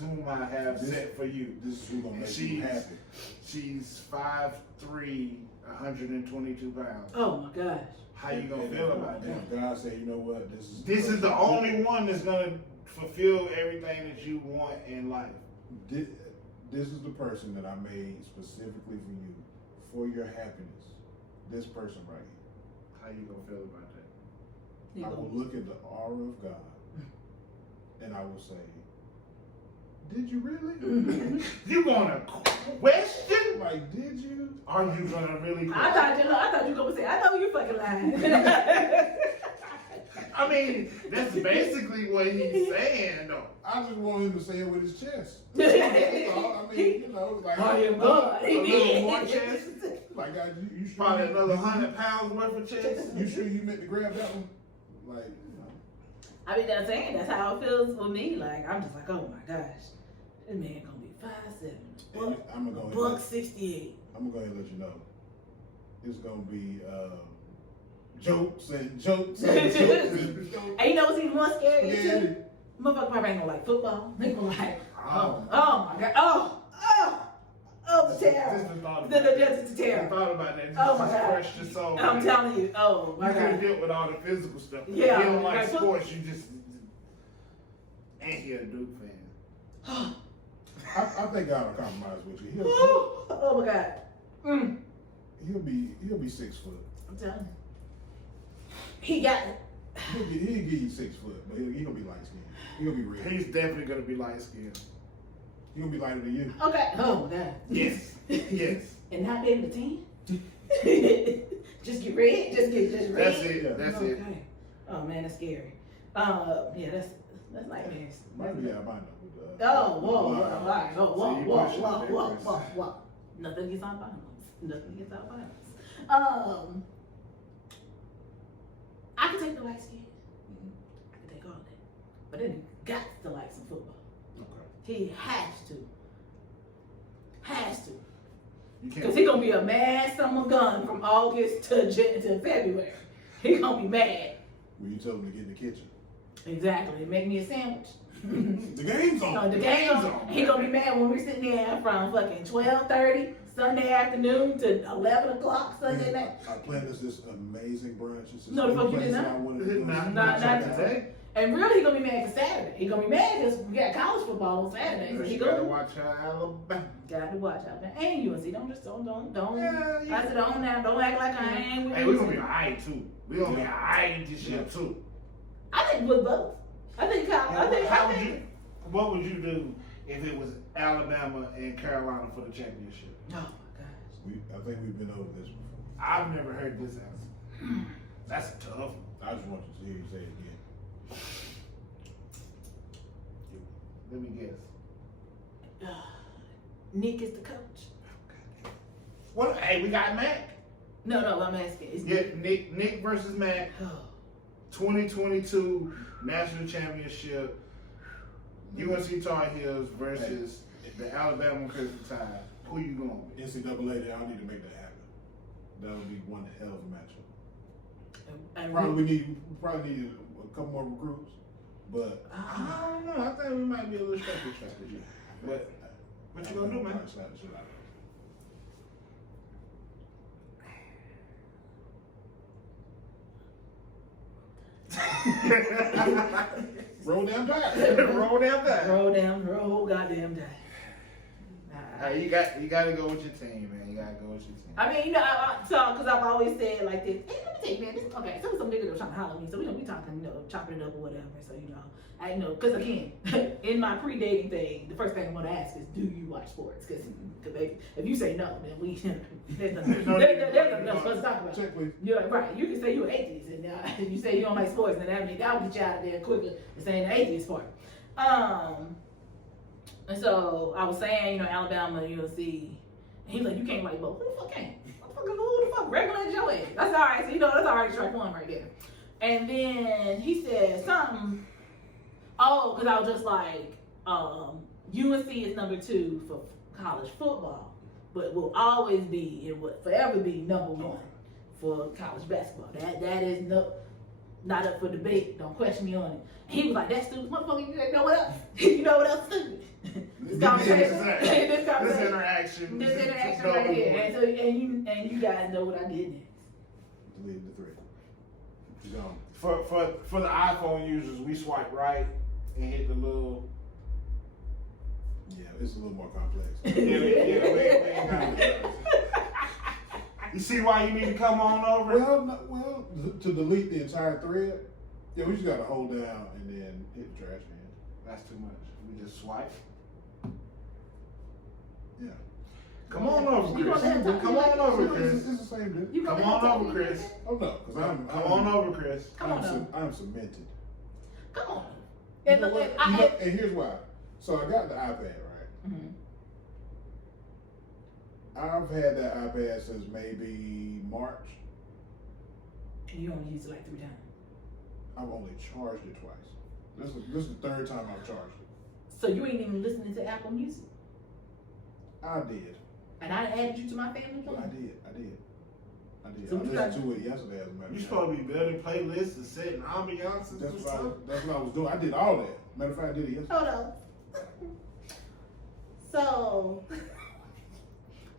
whom I have set for you. this is who's gonna make She's- you happy. She's 5'3", 122 pounds. Oh my gosh. How you gonna feel about that? And God said, you know what, This is the only one that's gonna fulfill everything that you want in life. This is the person that I made specifically for you, for your happiness. This person right here. How you gonna feel about that? I will look at the aura of God and I will say, did you really? You gonna question? Like, did you? Are you gonna really I question? thought you were gonna say, I know you fucking lying. I mean, that's basically what he's saying, though. I just want him to say it with his chest. That's I mean, you know, like, I am God. A little more chest, like, you sure? probably another 100 pounds worth of chest. You sure you meant to grab that one? Like, I mean, that's saying that's how it feels for me. Like I'm just like, oh my gosh, this man gonna be 5'7", and I'm gonna go buck ahead. 68. I'm gonna go ahead and let you know. It's gonna be jokes and jokes and jokes and jokes. And you know what's even more scary Yeah. too? Motherfucker probably ain't gonna like football. They gonna like, Oh. oh my god, the terror. Just the thought The about that. just the terror. I thought about that. Just Oh my God. fresh your soul. I'm telling you, oh my You could have god. dealt with all the physical stuff. Yeah, You don't like like, sports, you just ain't he a Duke fan. I think God will compromise with you. Oh my god. Mm. He'll be 6 foot. I'm telling you. He got it. He'll give you 6 foot, but he gonna be light skinned. He gonna be real. He's definitely gonna be light skinned. He gonna be lighter than you. Okay. Oh my god. Yes. Yes. And not be able to tan? Just get red? Just red? That's it. That's it. Okay. Oh man, that's scary. Yeah, that's nightmares. Might be albino. Oh, whoa. Chris. Nothing against albinos. I can take the light skin. I can take all that. But then he got to like some football. Okay. He has to. You Because can't. he gonna be a mad summer gun from August to February. He gonna be mad. When you tell him to get in the kitchen. Exactly. Make me a sandwich. The game's on. No, the game's on. He gonna be mad when we're sitting there from fucking 12:30 Sunday afternoon to 11 o'clock Sunday night. I planned this amazing brunch. It's this No, the fuck you place did that not. I wanted to do. Not today. And really, he gonna be mad for Saturday. He gonna be mad because we got college football on Saturday. So he You gotta gonna watch Alabama. got to watch out there. And UNC, don't. Yeah, you- I said don't now. Don't act like I ain't with Hey, we're gonna UNC. be alright too. We're gonna be alright this year too. I think with both. I think What would you do if it was Alabama and Carolina for the championship? Oh my gosh. I think we've been over this before. I've never heard this answer. That's tough. I just want you to hear you say it again. Let me guess. Nick is the coach. What? Hey, we got Mac. No, I'm asking. It's Yeah, Nick versus Mac. 2022 National Championship. UNC Tar Heels versus the Alabama Crimson Tide. Who you going with? NCAA, I need to make that happen. That would be one hell of a matchup. And We probably need a couple more recruits, but I don't know. I think we might be a little strategy. But what you gonna do, man? Slap the shit out of it. Roll down back. Roll down back. roll goddamn die. Hey, you got to go with your team, man. You got to go with your team. I mean, because I've always said like this. Hey, let me tell you, man. Okay, some niggas are trying to holler at me, so we talking, chopping it up or whatever. So I know, because again, in my pre-dating thing, the first thing I'm gonna ask is, do you watch sports? Because if you say no, then there's nothing for us to talk about. Check, please. You're like, right. You can say you're an atheist, and you say you don't like sports, and that will get you out of there quicker than saying the atheist part. And so I was saying, Alabama, UNC, and he was like, you can't like both. Who the fuck can't? Who the fuck regular Joe is? That's all right. So that's already strike one right there. And then he said something. Oh, because I was just like, UNC is number 2 for college football, but will always be and will forever be number 1 for college basketball. That is not up for debate. Don't question me on it. And he was like, that's stupid, motherfucker. You know what else? You know what else is stupid? This conversation, this interaction right here. And you guys know what I did next. Leave the 3. Gone. For the iPhone users, we swipe right and hit the little. Yeah, it's a little more complex. We ain't got it. You see why you need to come on over? Well, to delete the entire thread, yeah, we just gotta hold down and then hit the trash can. That's too much. We just swipe. Yeah. Come on over, Chris. Come on over, Chris. It's the same dude. Come on over, Chris. Oh no, because Come on over, Chris. I'm cemented. Come on. And here's why. So I got the iPad, right? Mm-hmm. I've had that iPad since maybe March. You only used it like 3 times. I've only charged it twice. This is the 3rd time I've charged it. So you ain't even listening to Apple Music? I did. And I added you to my family plan? I did. So I listened to it yesterday as a matter of fact. You supposed to be building playlists and setting ambiances and stuff. That's what I was doing. I did all that. Matter of fact, I did it yesterday. Hold on. So,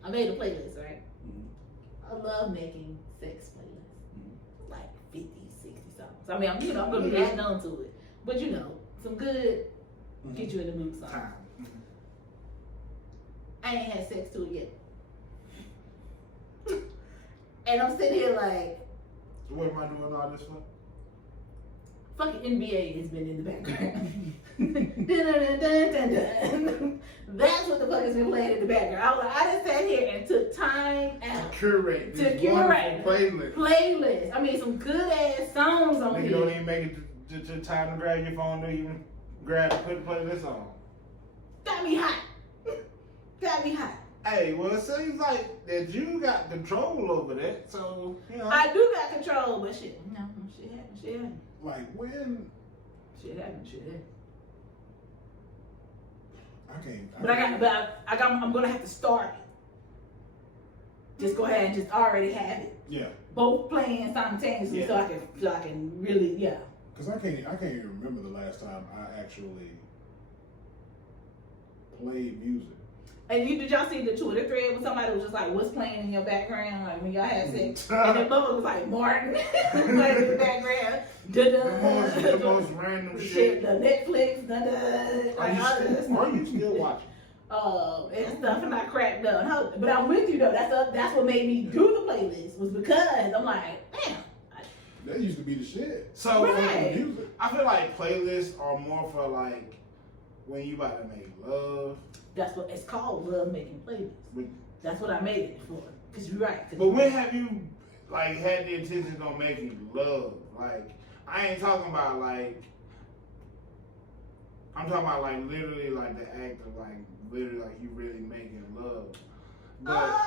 I made a playlist, right? Mm-hmm. I love making sex playlists. Mm-hmm. Like 50, 60 songs. I mean, I'm going to be adding on to it. But some good, get you in the mood songs. Time. I ain't had sex to it yet. And I'm sitting here like, So what am I doing all this for? fucking NBA has been in the background. Dun, dun, dun, dun, dun. That's what the fuck has been playing in the background. I just sat here and took time out To curate this wonderful playlist. I mean, some good ass songs on Nigga here. don't even make it to time to grab your phone to even put the playlist on. Got me hot. Hey, well, it seems like that you got control over that, so, I do got control, but shit, shit happened. Like when Shit happened. I'm gonna have to start it. Just go ahead and just already have it. Yeah. Both playing simultaneously, so I can really, yeah. Because I can't even remember the last time I actually played music. And did y'all see the Twitter thread where somebody was just like, what's playing in your background? Like when y'all had sex. And then Bubba was like, Martin playing in the background. The most random shit. The Netflix, like all this stuff. Are you still watching? And stuff, and I cracked up. But I'm with you though. That's what made me do the playlist, was because I'm like, damn. That used to be the shit. So Right. Music. I feel like playlists are more for like when you about to make love. That's what it's called, love making playlists. But, That's what I made it for. Cause you're right. but when have you like had the intention on making love? Like I ain't talking about like I'm talking about like literally like the act of like literally like you really making love. But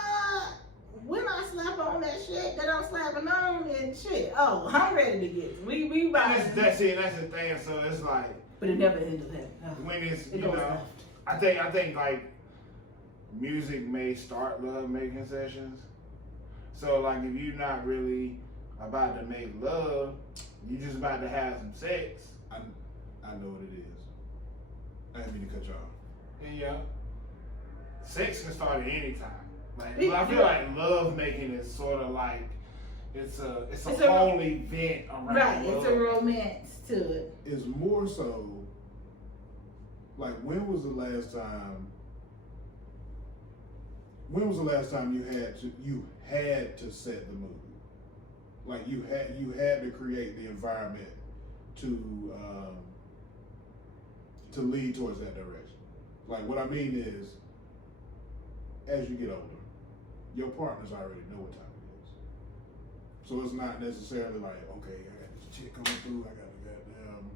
when I slap on that shit that I'm slapping on and shit, oh, I'm ready to get. We about. that's it. That's the thing. So it's like. But it never ends up happening. When it's It you goes know, left. I think like music may start love making sessions. So like if you're not really about to make love, you just about to have some sex. I know what it is. I didn't mean to cut you off. And yeah, sex can start at any time. Like Yeah. I feel like love making is sort of like it's a It's a- whole event around Right, love. it's a romance to it. It's more so like when was the last time you had to set the mood? Like you had to create the environment to lead towards that direction. Like what I mean is, as you get older, your partners already know what time it is. So it's not necessarily like, okay, I got this chick coming through, I got to goddamn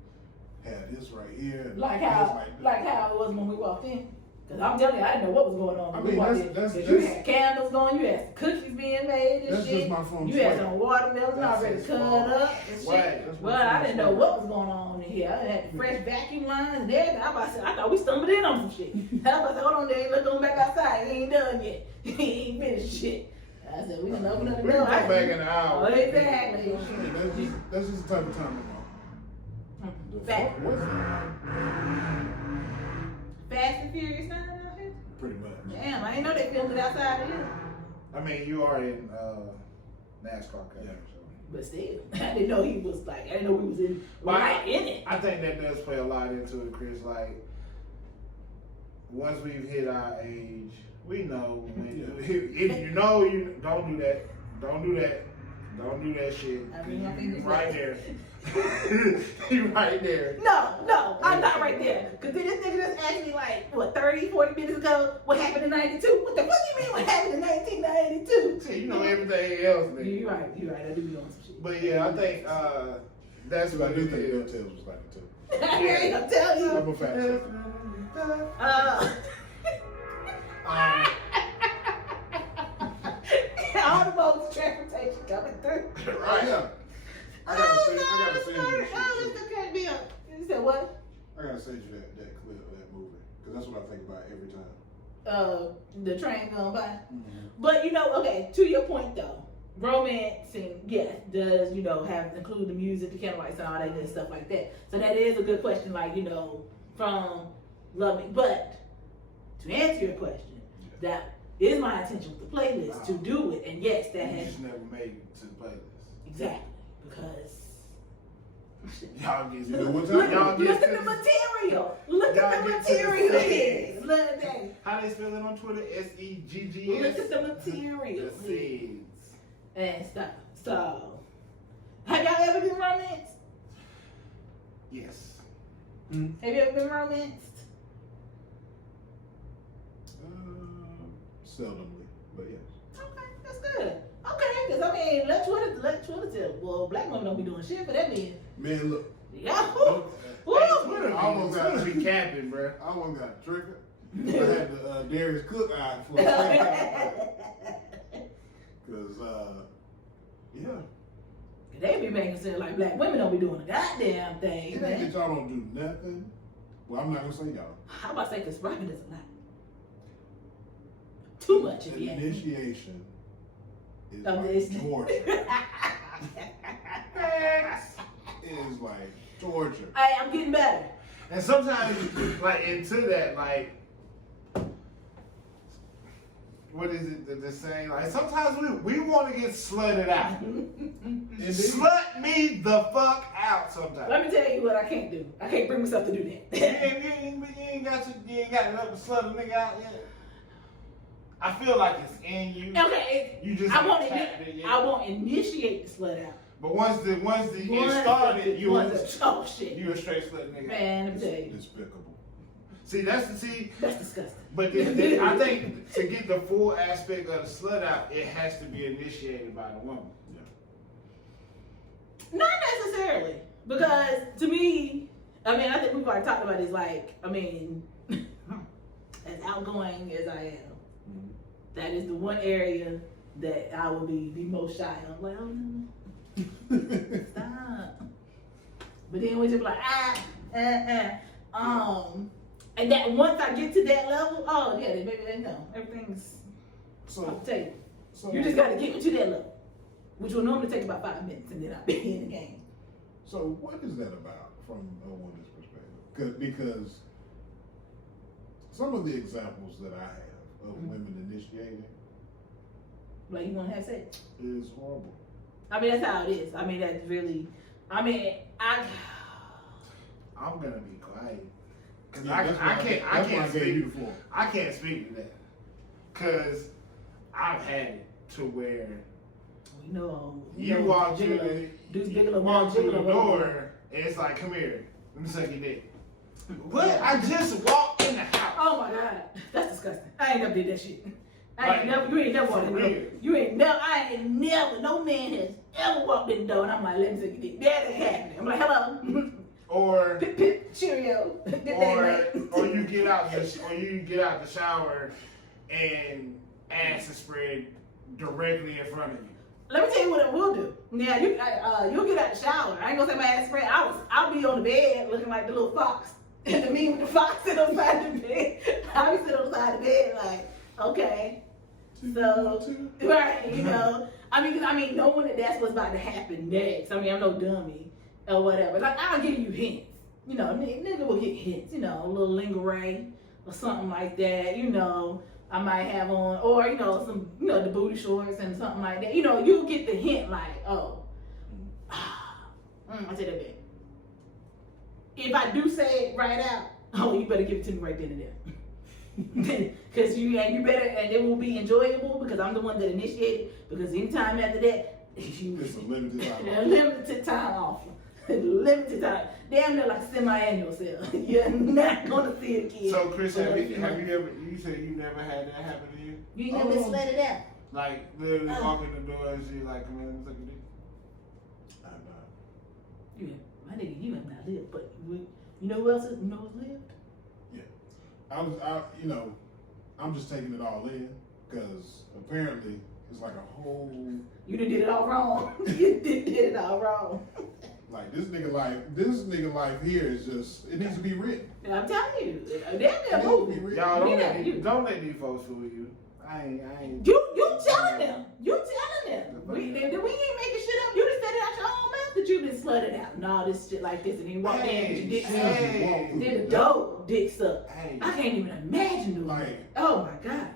have this right here. And Like this how it was when we walked in. Cause I'm telling you, I didn't know what was going on. I when we mean, walked in. that's- 'Cause you had candles going, you had cookies being made and That's shit. just my phone You had swag. some watermelon That's already his cut phone up and swag. shit. That's my Well, I phone didn't know swag. what was going on in here. I had fresh vacuum lines and everything. I thought we stumbled in on some shit. I was about to say, hold on, Dave, let's go back outside. He ain't done yet. He ain't finished shit. I said, we can open up the We door. can come back in the Oh, hour. exactly. Hey, that's just the type of time I'm on. The Fact. fuck was that? Fast and Furious 9 out here? Pretty much. Damn, I didn't know they filmed it outside of here. I mean, you are in NASCAR country. Yeah. So. But still, I didn't know he was like, I didn't know we was in, But right in it. I think that does play a lot into it, Chris. Like, once we've hit our age, we know when. If you know, you don't do that. Don't do that. Don't do that shit. I mean, I think it's right like- there. You right there. No, I'm not right there. Cause then this nigga just asked me like, what, 30, 40 minutes ago, what happened in 92? What the fuck you mean what happened in 1992? See, you know everything else, nigga. You're right, I do be on some shit. But yeah, I think that's I what do it think is. DuckTales was like it too. Hey, I'm telling I'm you. a fact checker. All the modes of transportation coming through. Right. Yeah. I gotta send you Oh, the shit. Mr. Cut me up. You said what? I gotta send you that clip of that movie. Cause that's what I think about every time. The train going by. But you know, okay, to your point though, romancing, yes, does, you know, include the music, the candlelights and all that good stuff like that. So that is a good question, like, you know, from loving. But to answer your question, that is my intention with the playlist, to do it. And yes, that You has just never made it to the playlist. exactly, because Y'all get You know what look, time? Y'all look get at the material. Look Y'all at the get to the material seeds. here. Look at that. How they spell it on Twitter? SEGGS. Look at the material The here. seeds. And stuff. So, have y'all ever been romanced? Yes. Have you ever been romanced? Seldomly, but yes. Okay, that's good. Okay, because I mean, let Twitter tell. Well, black women don't be doing shit for that man. Man, look. Yeah. Woo. Hey, Woo. Twitter almost got be capping, bro. I almost got triggered. I had the Darius Cook eye for a second. Cause yeah. They be making it like black women don't be doing a goddamn thing, It ain't man. that y'all don't do nothing. Well, I'm not gonna say y'all. How about I say, because rapping is a lot. Too much if The you ask me. initiation is Of like this. torture. It is like torture. Hey, I'm getting better. And sometimes, like, into that, like, what is it, the saying? Like, sometimes we want to get slutted out. Slut me the fuck out sometimes. Let me tell you what I can't do. I can't bring myself to do You that. ain't got enough to slut a nigga out yet. I feel like it's in you. Okay, You just I won't, ain't tapped it yet. I won't initiate the slut out. But once it started, you oh shit, a straight slut nigga. man, let me tell you, Despicable. See, that's disgusting. But I think to get the full aspect of the slut out, it has to be initiated by the woman. Not necessarily, because to me, I mean, I think we've already talked about this. Like, I mean, as outgoing as I am, that is the one area that I will be the most shy of. Like, oh no, stop. But then we just like and that once I get to that level, oh yeah, then maybe they know everything's off the table. So You just got to get me to that level, which will normally take about 5 minutes, and then I'll be in the game. So what is that about from a woman's perspective? Because some of the examples that I have of women initiating Like, you want to have sex? is horrible. I mean, that's how it is. I mean, that's really. I mean, I'm gonna be quiet because Yeah, that's why I can't I gave you speak. the floor. I can't speak to that because I've had it to where you walk through the door and it's like, come here, let me suck your dick. What? I just walked in the house. Oh my God, that's disgusting. I ain't never did that shit. Like, You ain't never walked in the door. weird. You ain't never. I ain't never. No man has ever walked in the door and I'm like, let me suck your dick. That ain't happening. I'm like, hello. Or Pip pip Cheerio. or you get out the shower and ass is spread directly in front of you. Let me tell you what it will do. Now you'll get out the shower. I ain't gonna say my ass spread. I'll be on the bed looking like the little fox. And the meme with the fox sitting on the side of the bed. I'll be sitting on the side of the bed like, okay. So right, you know. I mean, knowing that that's what's about to happen next. I mean, I'm no dummy or whatever. Like, I'll give you hints. You know, nigga will get hints. You know, a little lingerie or something like that. You know. I might have on, or some, the booty shorts and something like that. You'll get the hint, like, oh, I take that back. If I do say it right out, oh, you better give it to me right then and there, because you better, and it will be enjoyable because I'm the one that initiated. Because anytime after that, It's a limited time. a limited time offer. Limited time. Damn near like semi-annual sale. You're not gonna see it again. So Chris, have you ever? You said you never had that happen to you? You ain't never been sweated out. Like literally walk in the door and she like, come in, let me suck your dick. I'm not. My nigga, you have not lived, but you know who else? You know who's lived? Yeah, I'm just taking it all in because apparently it's like a whole. You done did it all wrong. You did it all wrong. Like this nigga life here is just, it needs to be written. I'm telling you, damn near movie. Y'all don't let these folks fool you. I ain't. You telling them. You telling them. We ain't making shit up. You just said it out your own mouth that you been slutted out and all this shit like this, and then walk in with your dick sucked. Did a dope dick suck. Hey. I can't even imagine doing Like, that. Oh my gosh.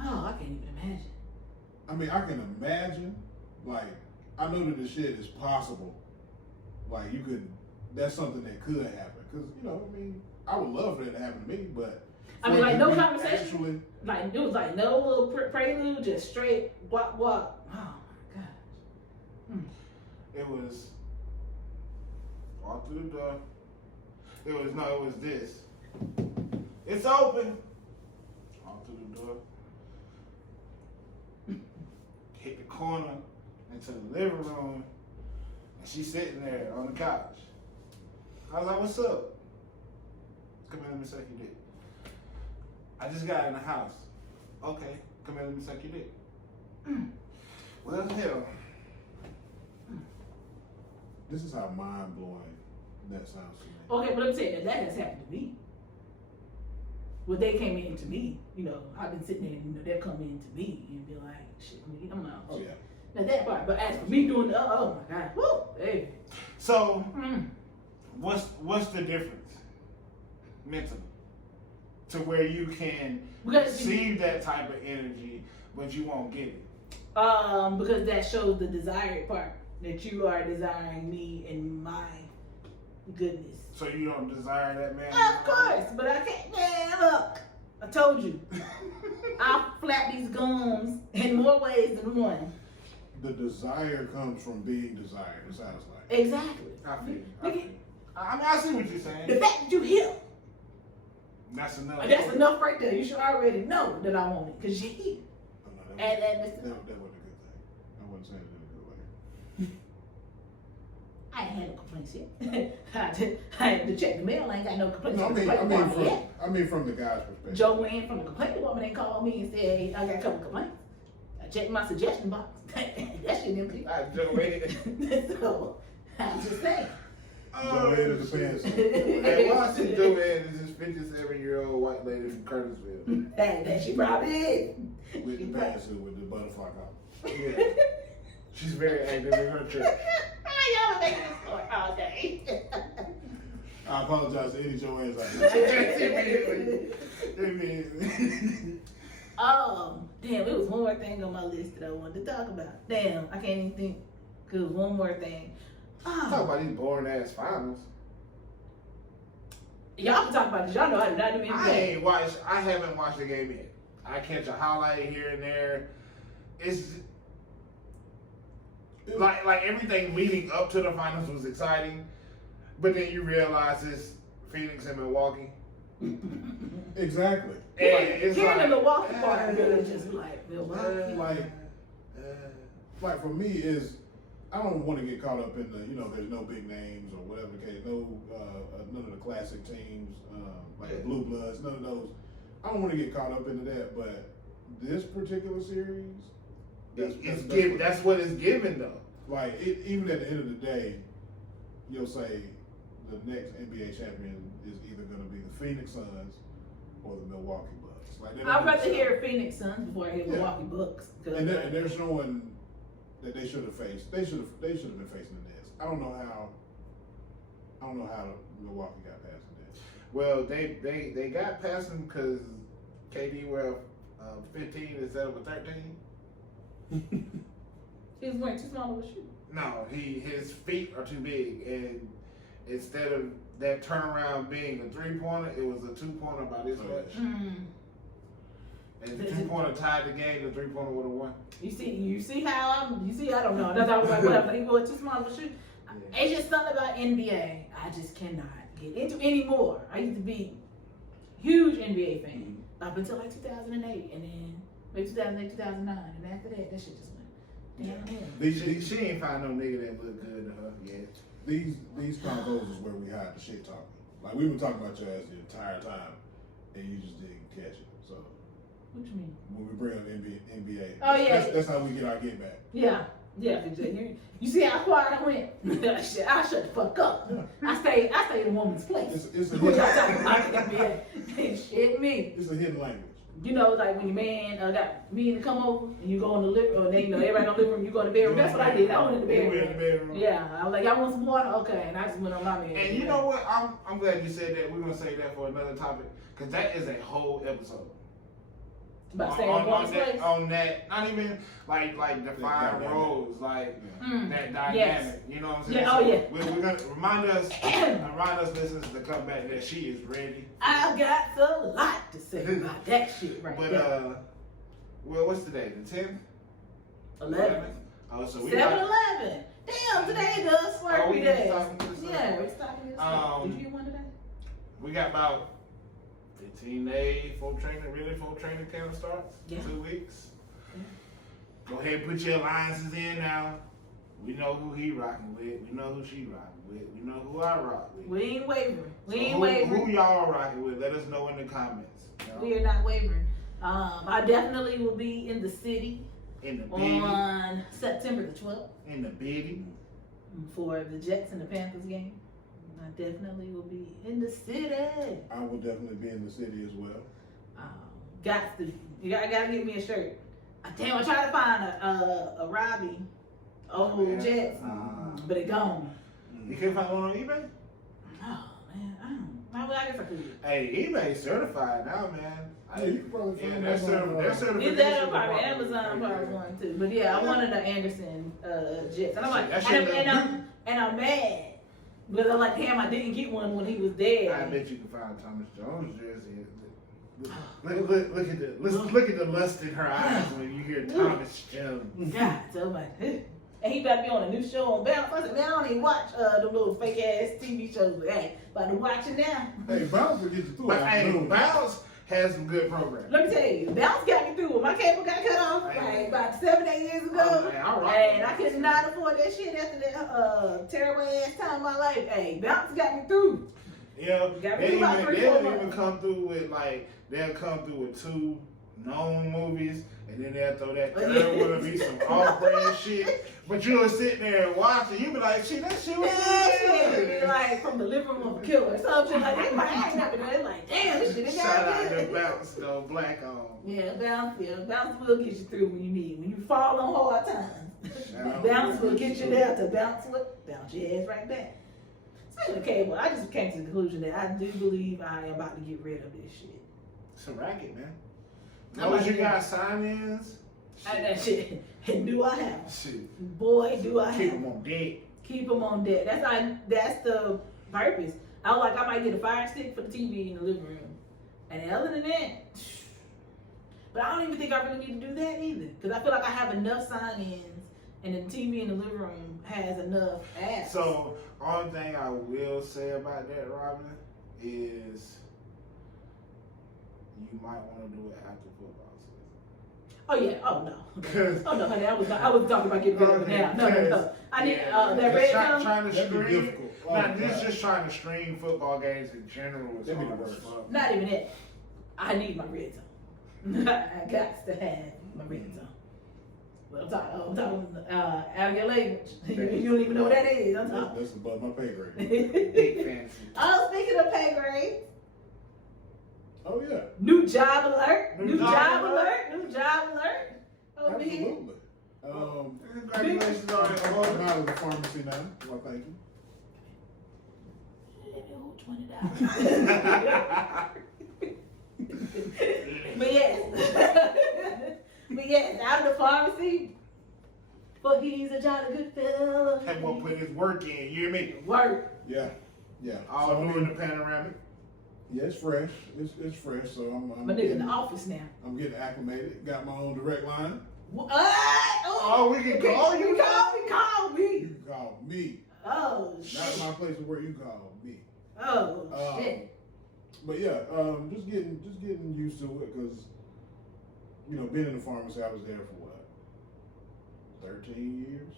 Oh, I can't even imagine. I mean, I can imagine. Like, I know that this shit is possible. Like, that's something that could happen. Because, I would love for that to happen to me, but. I mean, like, no conversation. Actually, Like, it was like no little prelude, just straight walk. Oh my gosh. It was walk through the door. It was this. It's open. Walk through the door. Hit the corner into the living room. And she's sitting there on the couch. I was like, what's up? Come here, let me suck your dick. I just got in the house. Okay, come here, let me suck your dick. Well, hell. this is how mind blowing that sounds to me. Okay, but let me tell you, that has happened to me. Well, they came in to me, I've been sitting there and they'll come in to me and be like, shit, I'm out. Oh, yeah. Now that part, but as for me doing the, oh my God, woo, hey. So, what's the difference mentally to where you can receive that type of energy, but you won't get it? Because that shows the desired part, that you are desiring me and my goodness. So you don't desire that man? Of course, but I can't, man, look, I told you. I flap these gums in more ways than one. The desire comes from being desired, it sounds like. Exactly. I feel you. I see what you're saying. The fact that you here, That's enough. that's enough right there. You should already know that I want it, because you're here. Oh, no, And that wasn't a good thing. I wasn't saying it in a good way. I I ain't had no complaints yet. I had to check the mail. I ain't got no complaints. No, I mean from the guy's perspective. Joanne from the complaint department ain't called me and said, hey, I got a couple complaints. I checked my suggestion box. That shit empty. Joanne. So, I'm just saying. Joanne is the pants. Hey, why should Joanne is this 57-year-old white lady from Curtisville? That she probably is. With the pantsuit with the butterfly collar. Yeah. She's very active in her church. Y'all making this story all day. I apologize to any Joanne's out Damn, it was one more thing on my list that I wanted to talk about. Damn, I can't even think. Cause it was one more thing. Talk about these boring ass finals. Y'all can talk about this. Y'all know I did not do anything. I haven't watched the game yet. I catch a highlight here and there. It's like everything leading up to the finals was exciting, but then you realize it's Phoenix and Milwaukee. Exactly. It's Hearing like, the Milwaukee part really just like Milwaukee. Like for me is, I don't want to get caught up in the, there's no big names or whatever the case, none of the classic teams, like the Blue Bloods, none of those. I don't want to get caught up into that, but this particular series, that's what it's given though. Like even at the end of the day, you'll say the next NBA champion is either going to be the Phoenix Suns or the Milwaukee Bucks. Like I'd rather hear Phoenix Suns before I hear Milwaukee Bucks. And they're showing that they should have faced. They should have been facing the Nets. I don't know how Milwaukee got past the Nets. Well, they got past them because KD were 15 instead of a 13. He was wearing too small of a shoe. No, his feet are too big, and instead of that turnaround being a 3-pointer, it was a 2-pointer by this much. And the 2-pointer tied the game. The 3-pointer would have won. You see how I don't know. That's why I was like, whatever. He wore too small of a shoe. Yeah. It's just something about NBA I just cannot get into anymore. I used to be huge NBA fan up until like 2008, and then maybe 2008, 2009, and after that shit just went downhill. She ain't find no nigga that look good to her yet. These combos is where we hide the shit talking. Like we were talking about your ass the entire time, and you just didn't catch it. So. What you mean? When we bring up NBA. Oh yeah. That's how we get our get back. Yeah. You see how quiet I went? I shut the fuck up. I stayed in a woman's place. It's a hidden language. Shit me. It's a hidden language. Like when your man got me to come over and you go in the living room, everybody in the living room, you go in the bedroom. That's what I did. I went in the bedroom. Yeah, I was like, y'all want some water? Okay, and I just went on my man. And you know what? I'm glad you said that. We're gonna say that for another topic because that is a whole episode. About staying in one's place? On that, not even like define roles, like that dynamic. Yes. You know what I'm saying? Yeah, oh yeah. We're gonna remind us listeners to come back that she is ready. I've got a lot to say about that shit right there. Well, what's today? The 10th? 11th. Oh, so we 7-11. Damn, today does swerve days. Yeah, we're stopping this. Did you get one today? We got about 15 days, full training kind of starts. Yeah. 2 weeks. Yeah. Go ahead and put your alliances in now. We know who he rocking with. We know who she rocking with. We know who I rock with. We ain't wavering. Who y'all rocking with? Let us know in the comments. You know? We are not wavering. I definitely will be in the city on September the 12th. In the biddy. For the Jets and the Panthers game. I definitely will be in the city. I will definitely be in the city as well. You gotta get me a shirt. Damn, I tried to find a Robbie old Jets, but it gone. You can't find one on eBay? Oh man, I guess I could. Hey, eBay certified now, man. Yeah, you can probably find they're certified. Is that probably Amazon probably one too? But yeah, I wanted the Anderson Jets, and I'm like, and I'm mad. Because I'm like, damn, I didn't get one when he was dead. I bet you can find Thomas Jones jersey. Look at the lust in her eyes when you hear Thomas Jones. God, so much. And he about to be on a new show on Bounce. I said, man, I don't even watch the little fake ass TV shows. But hey, about to watch it now. Hey, Bounce will get you through. But hey, Bounce, has some good programs. Let me tell you, Bounce got me through. When my cable got cut off, like about 7-8 years ago, and I could not afford that shit after that terrible ass time of my life. Hey, Bounce got me through. Yeah, Got me they through about don't 3-4 even months. come through with like they'll come through with 2 known movies, and then they'll throw that third one to be some off-brand shit. But you'll sit there and watch it, you be like, shit, that shit was good. Like from the living room of a killer or something. Like, they might act up and they're like, damn, this shit is Shout out good. to Bounce, though, Black on. Yeah, Bounce will get you through when you need. When you fall on hard times, Shout Bounce out. will get you there to bounce your ass right back. Speaking of cable, I just came to the conclusion that I do believe I am about to get rid of this shit. It's a racket, man. Those you got sign-ins? That shit. And do I have? Shit. Boy, do I Keep have. them on deck. Keep them on deck. That's the purpose. I was like, I might get a fire stick for the TV in the living room. And other than that, but I don't even think I really need to do that either. Because I feel like I have enough sign-ins and the TV in the living room has enough apps. So, only thing I will say about that, Robin, is you might want to do it after football season. Oh yeah, oh no. Oh no, honey, I was talking about getting rid of it now. No. I need that red zone. Trying to That'd be stream. difficult. Oh, Not this, God. just trying to stream football games in general is That'd be hard the as worst. fuck. Not even that. I need my red zone. I got to have my red zone. Well, I'm talking out of your language. You don't even know what that is. I'm talking. That's above my pay grade. Big fancy. Oh, speaking of pay grades, Oh yeah, new job alert. New New job job alert. alert. New job alert. Over here. absolutely. Congratulations on it. I'm out of the pharmacy now. Well, thank you. But yes, out of the pharmacy. But he's a jolly good fella. That boy put his work in, you hear me? Work. Yeah, yeah. All So, doing the panoramic. yeah, it's fresh. It's fresh. So I'm My nigga in the office now. I'm getting acclimated. Got my own direct line. What? Oh, we can call you? Call me. You can call me. Oh Not shit. my place of work. You call me. Oh Um, shit. But yeah, just getting used to it because, you know, being in the pharmacy, I was there for what, 13 years.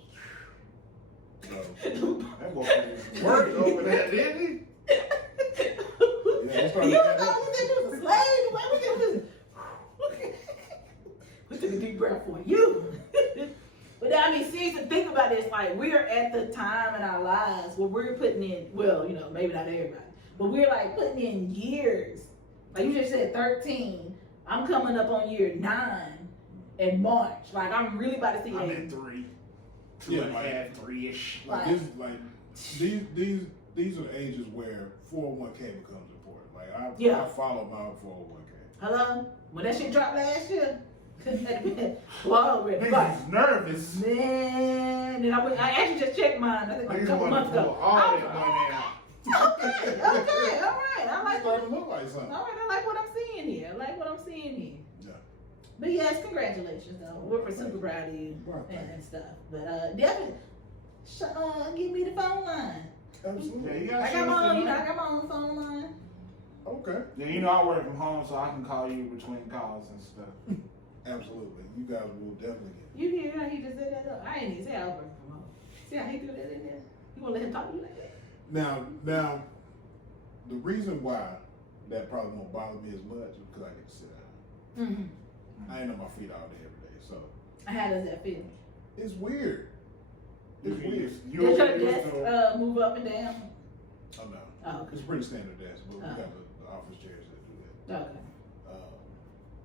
So That boy put his work over there, didn't he? yeah, it's You starting know what they do? Slave? What we can do? We took a deep breath for you. But I mean, seriously, think about this. Like, we're at the time in our lives where we're putting in, well, you know, maybe not everybody, but we're like putting in years. Like you just said, 13. I'm coming up on year 9 in March. Like, I'm really about to see I'm a- at 3. Yeah, 2.5, 3-ish. like this, like these are the ages where 401k becomes important. Like I follow my 401k. Hello? When that shit dropped last year, well, Niggas nervous. man, and I actually just checked mine. I think like a Niggas couple want months to pull ago. all that money out. Okay, all right. I like Starting to look like something. all right. I like what I'm seeing here. Yeah. But yes, congratulations though. We're super proud of you Right, thank and stuff. But definitely, give me the phone line. Absolutely. Yeah, you got I got my own, I got my own phone line. Okay. Yeah, you know I work from home, so I can call you between calls and stuff. Absolutely. You guys will definitely get You hear how he just said that up? I ain't even say I was working from home. See how he threw that in there? You wanna let him talk to you like that? it. Now, the reason why that probably won't bother me as much is because I get to sit down. Mm-hmm. I ain't on my feet all day every day, so How does that feel? it's weird. It's weird. Does your desk to move up and down? Oh no. Oh, okay. It's a pretty standard desk, but we Oh. got the office chairs that do that. Okay.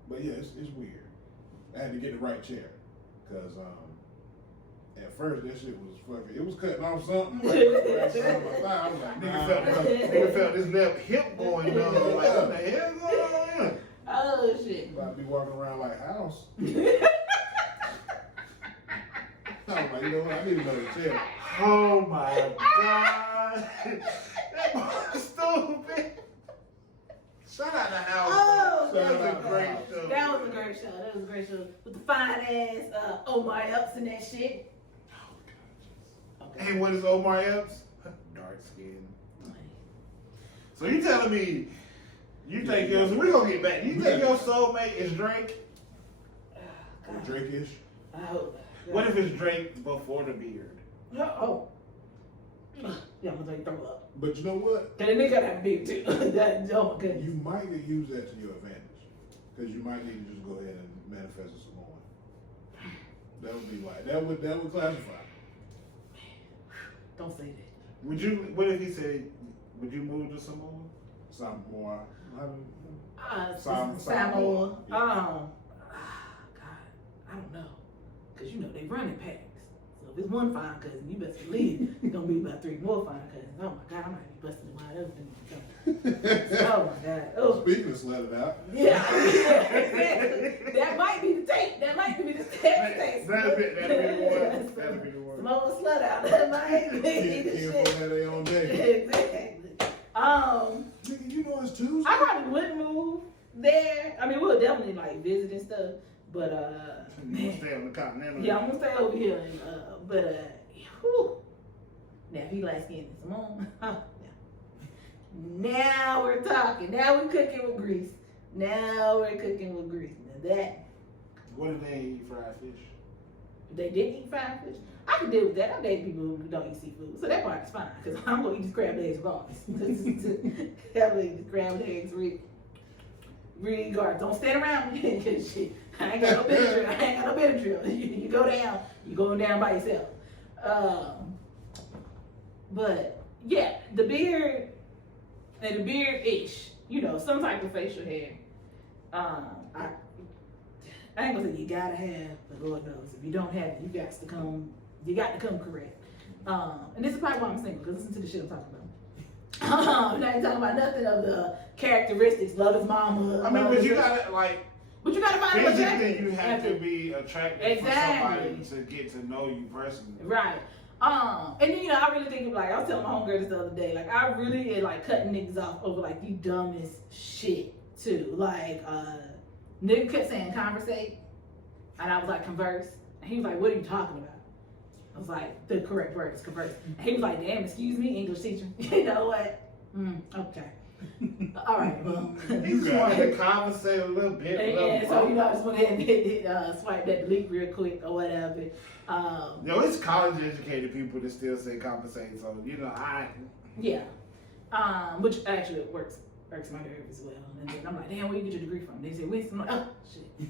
But yeah, it's weird. I had to get the right chair because at first that shit was fucking. It was cutting off something. I was like, Nigga felt this left hip going on. Like, what the hell going on? Oh shit. About to be walking around like house. I was like, you know what? I need another chair. Oh my god. That was stupid. Shout out to House. Oh, that was shout a out great to House. show. That was a great show. That was a great show with the fine ass Omar Epps and that shit. Okay. Hey, what is Omar Epps? Dark skin. So you telling me You think yours? We gonna get back. You think your soulmate is Drake? Drake-ish? I hope. What if it's Drake before the beard? Oh. Yeah, I'm gonna throw up. But you know what? That nigga got that big too. That, oh my goodness. You might use that to your advantage. Because you might need to just go ahead and manifest a Samoan. That would be like, that would classify. Don't say that. Would you? What if he said? Would you move to Samoa? Samoa. Samoa. Yeah. God, I don't know. Because you know they running packs. So if it's one fine cousin, you best believe it's gonna be about 3 more fine cousins. Oh my God, I might be busting wide open. Oh my God. Oh. Speaking of slutted out. Yeah. That might be the tape. That might be the tape. That'll be the one. That'll be the one. Samoa slut out. That might be the Can't have their own day. Exactly. Nigga, you know it's Tuesday. I probably wouldn't move there. I mean, we'll definitely like visit and stuff. But You gonna stay on the continental? yeah, I'm gonna stay over here. And, whew. Now if he light skinned, Simone. Now we're talking. Now we're cooking with grease. Now we're cooking with grease. Now that. What if they eat fried fish? If they didn't eat fried fish, I can deal with that. I'm dating people who don't eat seafood, so that part is fine. Cause I'm gonna eat these crab legs regardless. I'm gonna eat the crab legs regardless. Don't stand around me. Shit. I ain't got no better drill. You go down. You going down by yourself. But yeah, the beard and the beard-ish. You know, some type of facial hair. I ain't gonna say you gotta have, but Lord knows if you don't have it, you got to come correct. And this is probably why I'm single, because listen to the shit I'm talking about. I'm not talking about nothing of the characteristics, love his mama. I mean, but you gotta like. But you gotta find a physically, you have to be attractive for somebody to get to know you personally. Right. And then, you know, I really think of like, I was telling my homegirl this the other day, like, I really am like cutting niggas off over like the dumbest shit too. Like, nigga kept saying conversate, and I was like, converse. And he was like, what are you talking about? I was like, the correct word is converse. And he was like, damn, excuse me, English teacher. You know what? Okay. All right. Well, he just wanted to conversate a little bit. And so, you know, I just went ahead and hit swipe that delete real quick or whatever. Yo, it's college educated people that still say compensate, so you know yeah. Which actually works my nerve as well. And then I'm like, damn, where you get your degree from? They say Winston. I'm like, oh shit.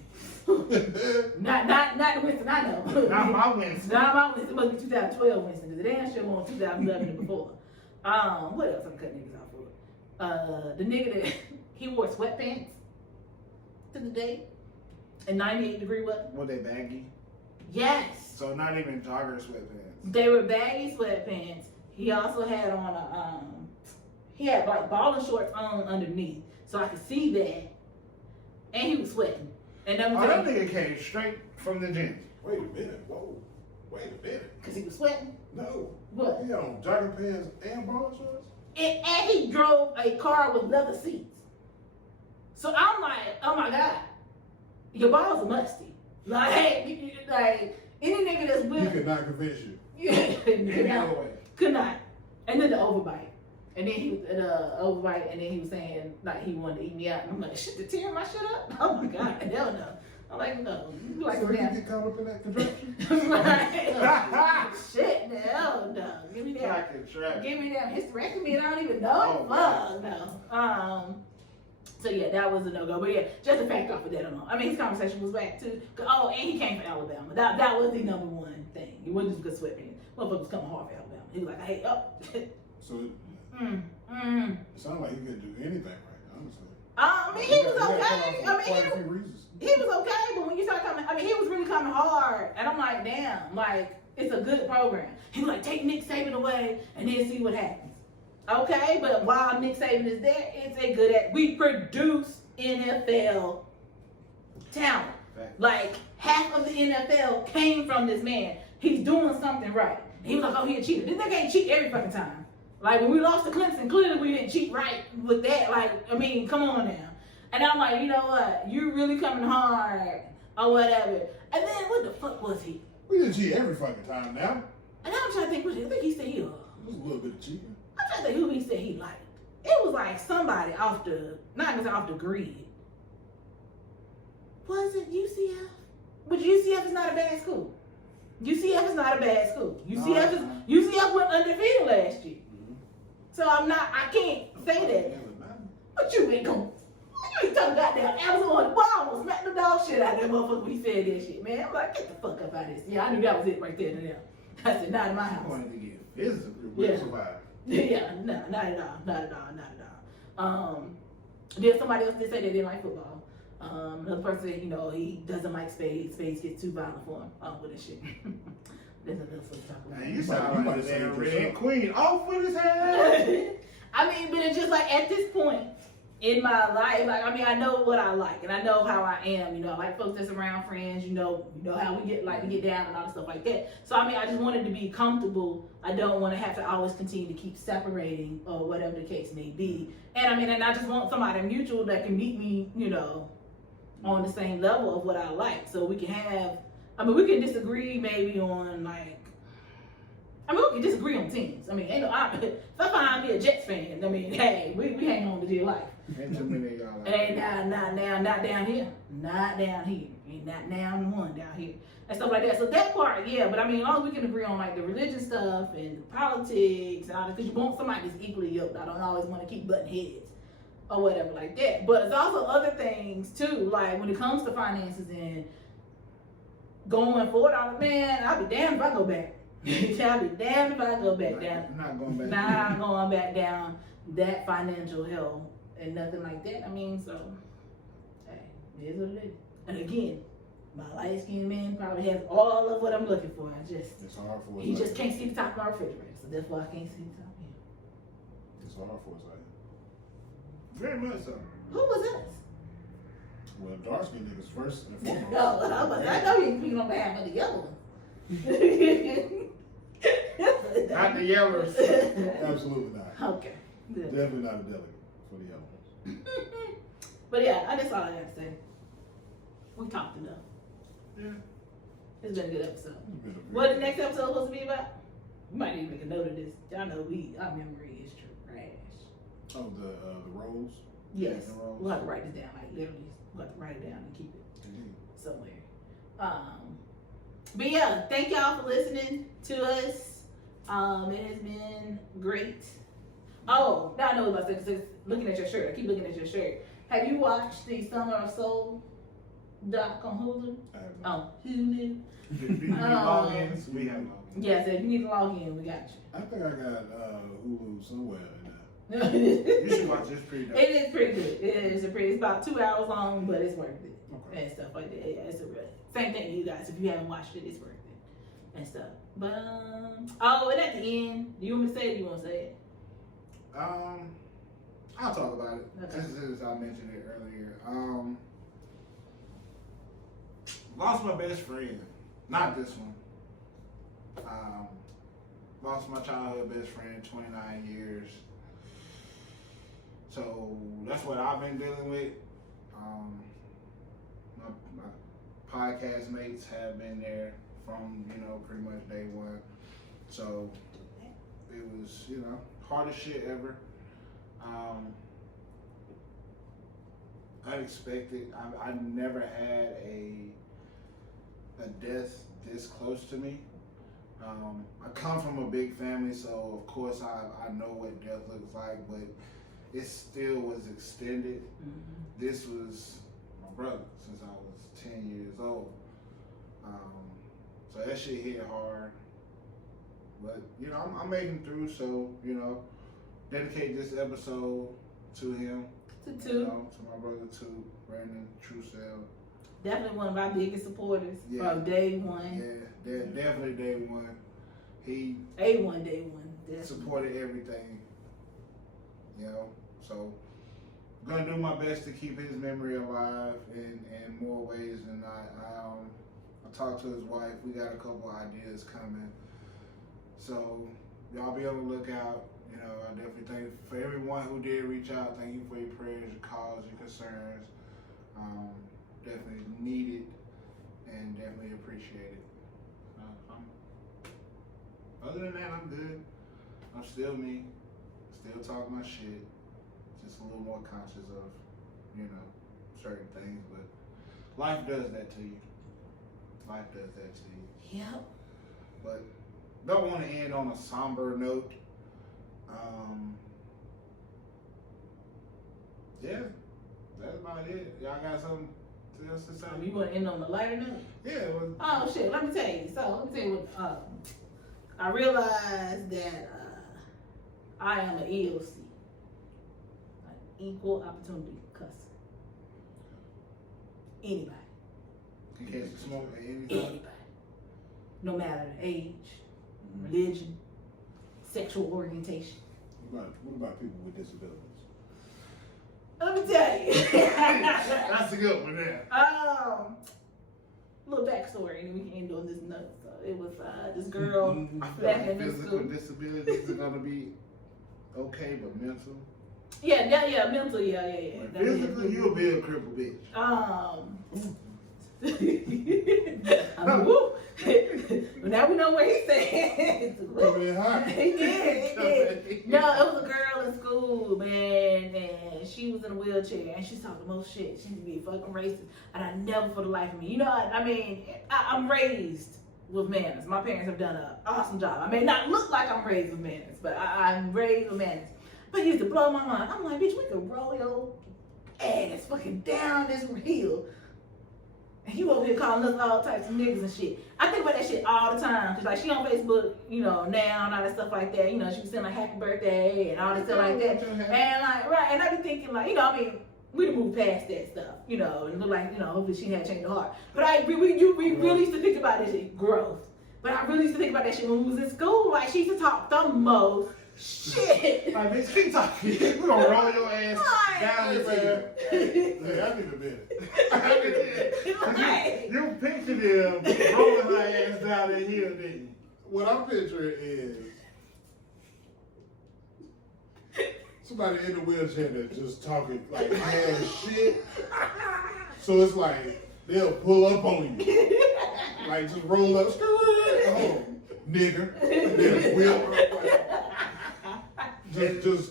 not the Winston I know. Not my Winston. Not my Winston. It must be 2012 Winston, because the damn shit was 2011 and before. What else I'm cutting niggas off for? The nigga that he wore sweatpants to the date and 98-degree weather. Were they baggy? Yes. So not even jogger sweatpants. They were baggy sweatpants. He also had on he had like balling shorts on underneath, so I could see that. And he was sweating. And that nigga came straight from the gym. Wait a minute. Whoa. Wait a minute. Because he was sweating? No. What? He had on jogging pants and ball shorts? And he drove a car with leather seats. So I'm like, oh my God, your balls are musty. Like any nigga that's with He could not convince you. Yeah, could not. And then the overbite. And then he was overbite, and then he was saying like he wanted to eat me out. And I'm like, shit, to tear my shit up? Oh my God, hell no. I'm like, no. You like so you get caught up in that contraption? Right. Shit, no, no. Give me that. Give me that hysterectomy, and I don't even know. Fuck, no. So yeah, that was a no-go. But yeah, just the fact off of that alone. I mean, his conversation was back too. Oh, and he came from Alabama. That was the number one thing. He wasn't just good sweatpants. Motherfucker was coming hard for Alabama. He was like, hey, So it sounded like he couldn't do anything right, honestly. I mean, he was okay. I mean, he was okay, but when you start coming, I mean, he was really coming hard. And I'm like, damn, like, it's a good program. He was like, take Nick Saban away and then see what happens. Okay, but while Nick Saban is there, it's a good we produce NFL talent. Like, half of the NFL came from this man. He's doing something right. He was like, oh, he a cheater. This nigga ain't cheat every fucking time. Like, when we lost to Clemson, clearly we didn't cheat right with that. Like, I mean, come on now. And I'm like, you know what? You're really coming hard or whatever. And then what the fuck was he? We didn't cheat every fucking time now. And I'm trying to think, I think he said he It was a little bit of cheating. I'm trying to think who he said he liked. It was like like somebody off the, not even off the grid. Was it UCF? But UCF is not a bad school. UCF is not a bad school. UCF went undefeated last year. So I can't say that. But you ain't gonna, you ain't talking goddamn Amazon. Boy, I almost smacked the dog shit out of that motherfucker when he said that shit, man. I'm like, get the fuck up out of this. Yeah, I knew that was it right there to them. I said, not in my house. I wanted to get physical. Yeah. Survive. Yeah, no, not at all. Then somebody else did say they didn't like football. Another person said, he doesn't like spades. Spades get too violent for him. With this shit. There's another stuff to talk about. Man, you sound like a damn red queen. Off with his head. I mean, but it's just like at this point in my life, like, I mean, I know what I like and I know how I am, I like folks that's around friends, you know how we get down and all the stuff like that. So I mean, I just wanted to be comfortable. I don't want to have to always continue to keep separating or whatever the case may be. And I mean, and I just want somebody mutual that can meet me, on the same level of what I like. So we can we can disagree maybe on we can disagree on teams. I mean, if I find me a Jets fan, I mean, hey, we hang on to dear life. Ain't too many of y'all like Ain't that. not down here. Not down here. Ain't not down one down here. And stuff like that. So that part, yeah, but I mean, as long as we can agree on like the religion stuff and the politics and all that, because you want somebody that's equally yoked. I don't always want to keep butting heads or whatever like that. But it's also other things too, like when it comes to finances and going forward, man, I'll be damned if I go back. I'll be damned if I go back down. I'm not going back. Not going back down that financial hell and nothing like that. I mean, so, hey, it is what it is. And again, my light-skinned man probably has all of what I'm looking for. It's hard for us. He just can't see the top of my refrigerator, so that's why I can't see the top of him. It's hard for us. Very much so. Who was us? Well, dark skin niggas first and foremost. No, I know you ain't speaking on behalf of the yellow one. Not the yellers. Absolutely not. Okay. Good. Definitely not a delegate for the yellow ones. But yeah, that's all I gotta say. We talked enough. Yeah. It's been a good episode. It's been a very- What the next episode supposed to be about? We might need to make a note of this. Y'all know our memory is trash. Oh, the rolls. Yes. the rolls. We'll have to write this down, like literally, we'll have to write it down and keep it Indeed. somewhere. But yeah, thank y'all for listening to us. It has been great. Oh, now I know about this. Looking at your shirt, I keep looking at your shirt. Have you watched the Summer of Soul doc on Hulu? I have not. Oh, who knew? Do you need logins? We have logins. Yeah, so if you need to log in, we got I think I got Hulu somewhere in you. You should watch this pretty dope. It is pretty good. It's about 2 hours long, but it's worth it. Okay. And stuff like that. Yeah, it's a real same thing to you guys. If you haven't watched it, it's worth it and stuff. But and at the end, do you want me to say it? Or do you want to say it? I'll talk about it. Okay. Just as I mentioned it earlier. Lost my best friend. Not this one. Lost my childhood best friend, 29 years. So that's what I've been dealing with. My podcast mates have been there from, pretty much day one. So it was, hardest shit ever. Unexpected. I never had a death this close to me. I come from a big family, so of course I know what death looks like, but it still was extended. Mm-hmm. This was my brother since I was 10 years old. So that shit hit hard. But, I'm making through, so, dedicate this episode to him. To my brother, to Brandon Trucell. definitely one of our biggest supporters Yeah. from day one. Yeah, definitely day one. He A1 day one. Definitely. supported everything. So I'm gonna do my best to keep his memory alive in more ways than not. I talked to his wife. We got a couple ideas coming. So y'all be on the lookout. I definitely thank for everyone who did reach out. Thank you for your prayers, your calls, your concerns. Definitely needed and definitely appreciate it. Other than that, I'm good. I'm still me. Still talk my shit. a little more conscious of, you know, certain things. But life does that to you. Life does that to you. Yep. But don't want to end on a somber note. Yeah, that's about it. Y'all got something else to say? You want to end on the lighter note? Yeah. Well, Oh shit! Let me tell you. So let me tell you what. I realized that I am an EOC, an equal opportunity cuss. Anybody. in case you smoke at any time. Anybody. No matter the age, religion, sexual orientation. What about people with disabilities? Let me tell you. That's a good one there. Little backstory, and we can end on this note. So it was this girl I feel back like in the physical school. disabilities are gonna be okay, but mental. Yeah, mental, yeah. Like physically, you'll be a crippled bitch. I mean, woo. Now we know where he's staying. Coming in hot. He did. No, it was a girl in school, man, and she was in a wheelchair, and she's talking the most shit. She used to be fucking racist, and I never for the life of me. You know, I mean, I'm raised with manners. My parents have done an awesome job. I may not look like I'm raised with manners, but I'm raised with manners. But it used to blow my mind. I'm like, bitch, we could roll your ass fucking down this hill. And you over here calling us all types of niggas and shit. I think about that shit all the time. Cause like she on Facebook, you know, now and all that stuff like that. You know, she was saying like happy birthday and all that stuff like that. And like, right, and I be thinking like, you know, I mean, we done moved past that stuff, you know, and look like, you know, hopefully she had changed her heart. But we really used to think about this shit, growth. But I really used to think about that shit when we was in school. Like she used to talk the most shit. Like, bitch, keep talking. We gonna roll your ass down this hill. Hey, I need a minute. Like, You pictured him rolling her ass down that hill, didn't you? What I'm picturing is somebody in the wheelchair that's just talking like mad shit. So it's like they'll pull up on you, like just roll up, oh, nigger, and then wheel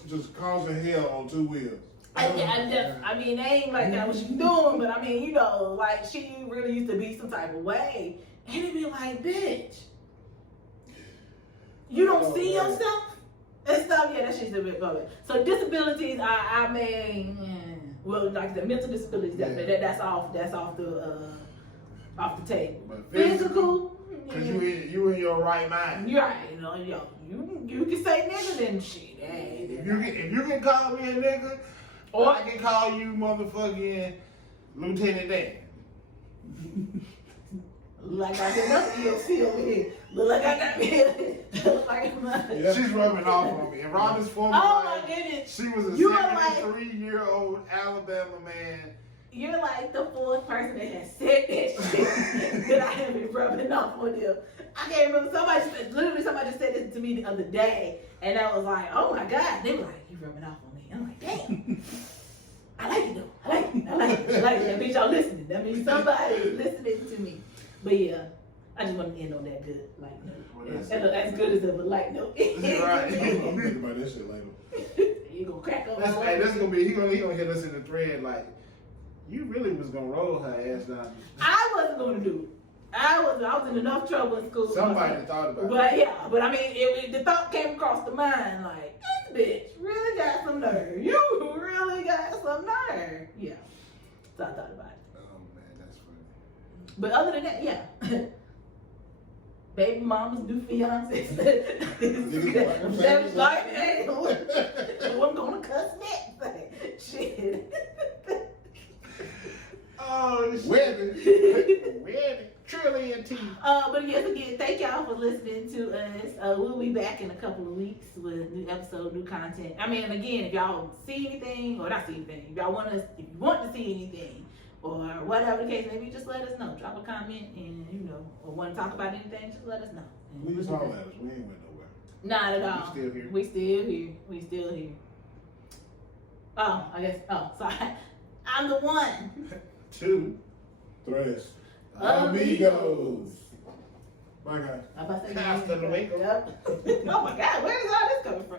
just causing hell on two wheels. I mean, they ain't like that what she doing, but I mean, you know, like she really used to be some type of way, and it'd be like, bitch, you don't see yourself and stuff. Yeah, that shit's a bit going. So disabilities, I mean, well, like the mental disabilities, that's off the table. But physical, cause you in your right mind. you're right, you know, you can say nigga then shit. Hey, If you can call me a nigga, or I can call you motherfucking Lieutenant Dan. like I got nothing EOC over here. Look like I got me. Look like Yeah. She's rubbing off on me. And Robin's former Oh my wife, goodness. she was a You are like- 73-year-old Alabama man. You're like the fourth person that has said that shit that I have been rubbing off on them. I can't remember. Somebody just said this to me the other day, and I was like, oh my God. They were like, you rubbing off on me. I'm like, damn. I like it though. I like it. That means y'all listening. That means somebody is listening to me. But yeah, I just want to end on that good light note. As good as of a light note. Right. I'm thinking about that shit later. You gonna crack up. That's gonna be he gonna hit us in the thread like you really was gonna roll her ass down. I wasn't gonna do it. I was in enough trouble in school. Somebody thought about it. But yeah, but I mean, the thought came across the mind like, this bitch really got some nerve. You really got some nerve. Yeah. So I thought about it. Oh man, that's funny. But other than that, yeah. Baby mamas, new fiancés. Savage life, hey, I'm gonna cuss next. Shit. Oh, Webbie. Webbie. Trill and T. But yes, again, thank y'all for listening to us. We'll be back in a couple of weeks with a new episode, new content. I mean, again, if y'all see anything, or not see anything, if you want to see anything, or whatever the case, maybe just let us know. Drop a comment, and or want to talk about anything, just let us know. And Please we'll do holler that. at us. We ain't went nowhere. Not at all. We still here. We still here. Oh, I guess. Oh, sorry. I'm the one. 2. Tres. Amigos. Bye, guys. I'm about to say Hasta luego. Yep. Oh my God, where is all this coming from?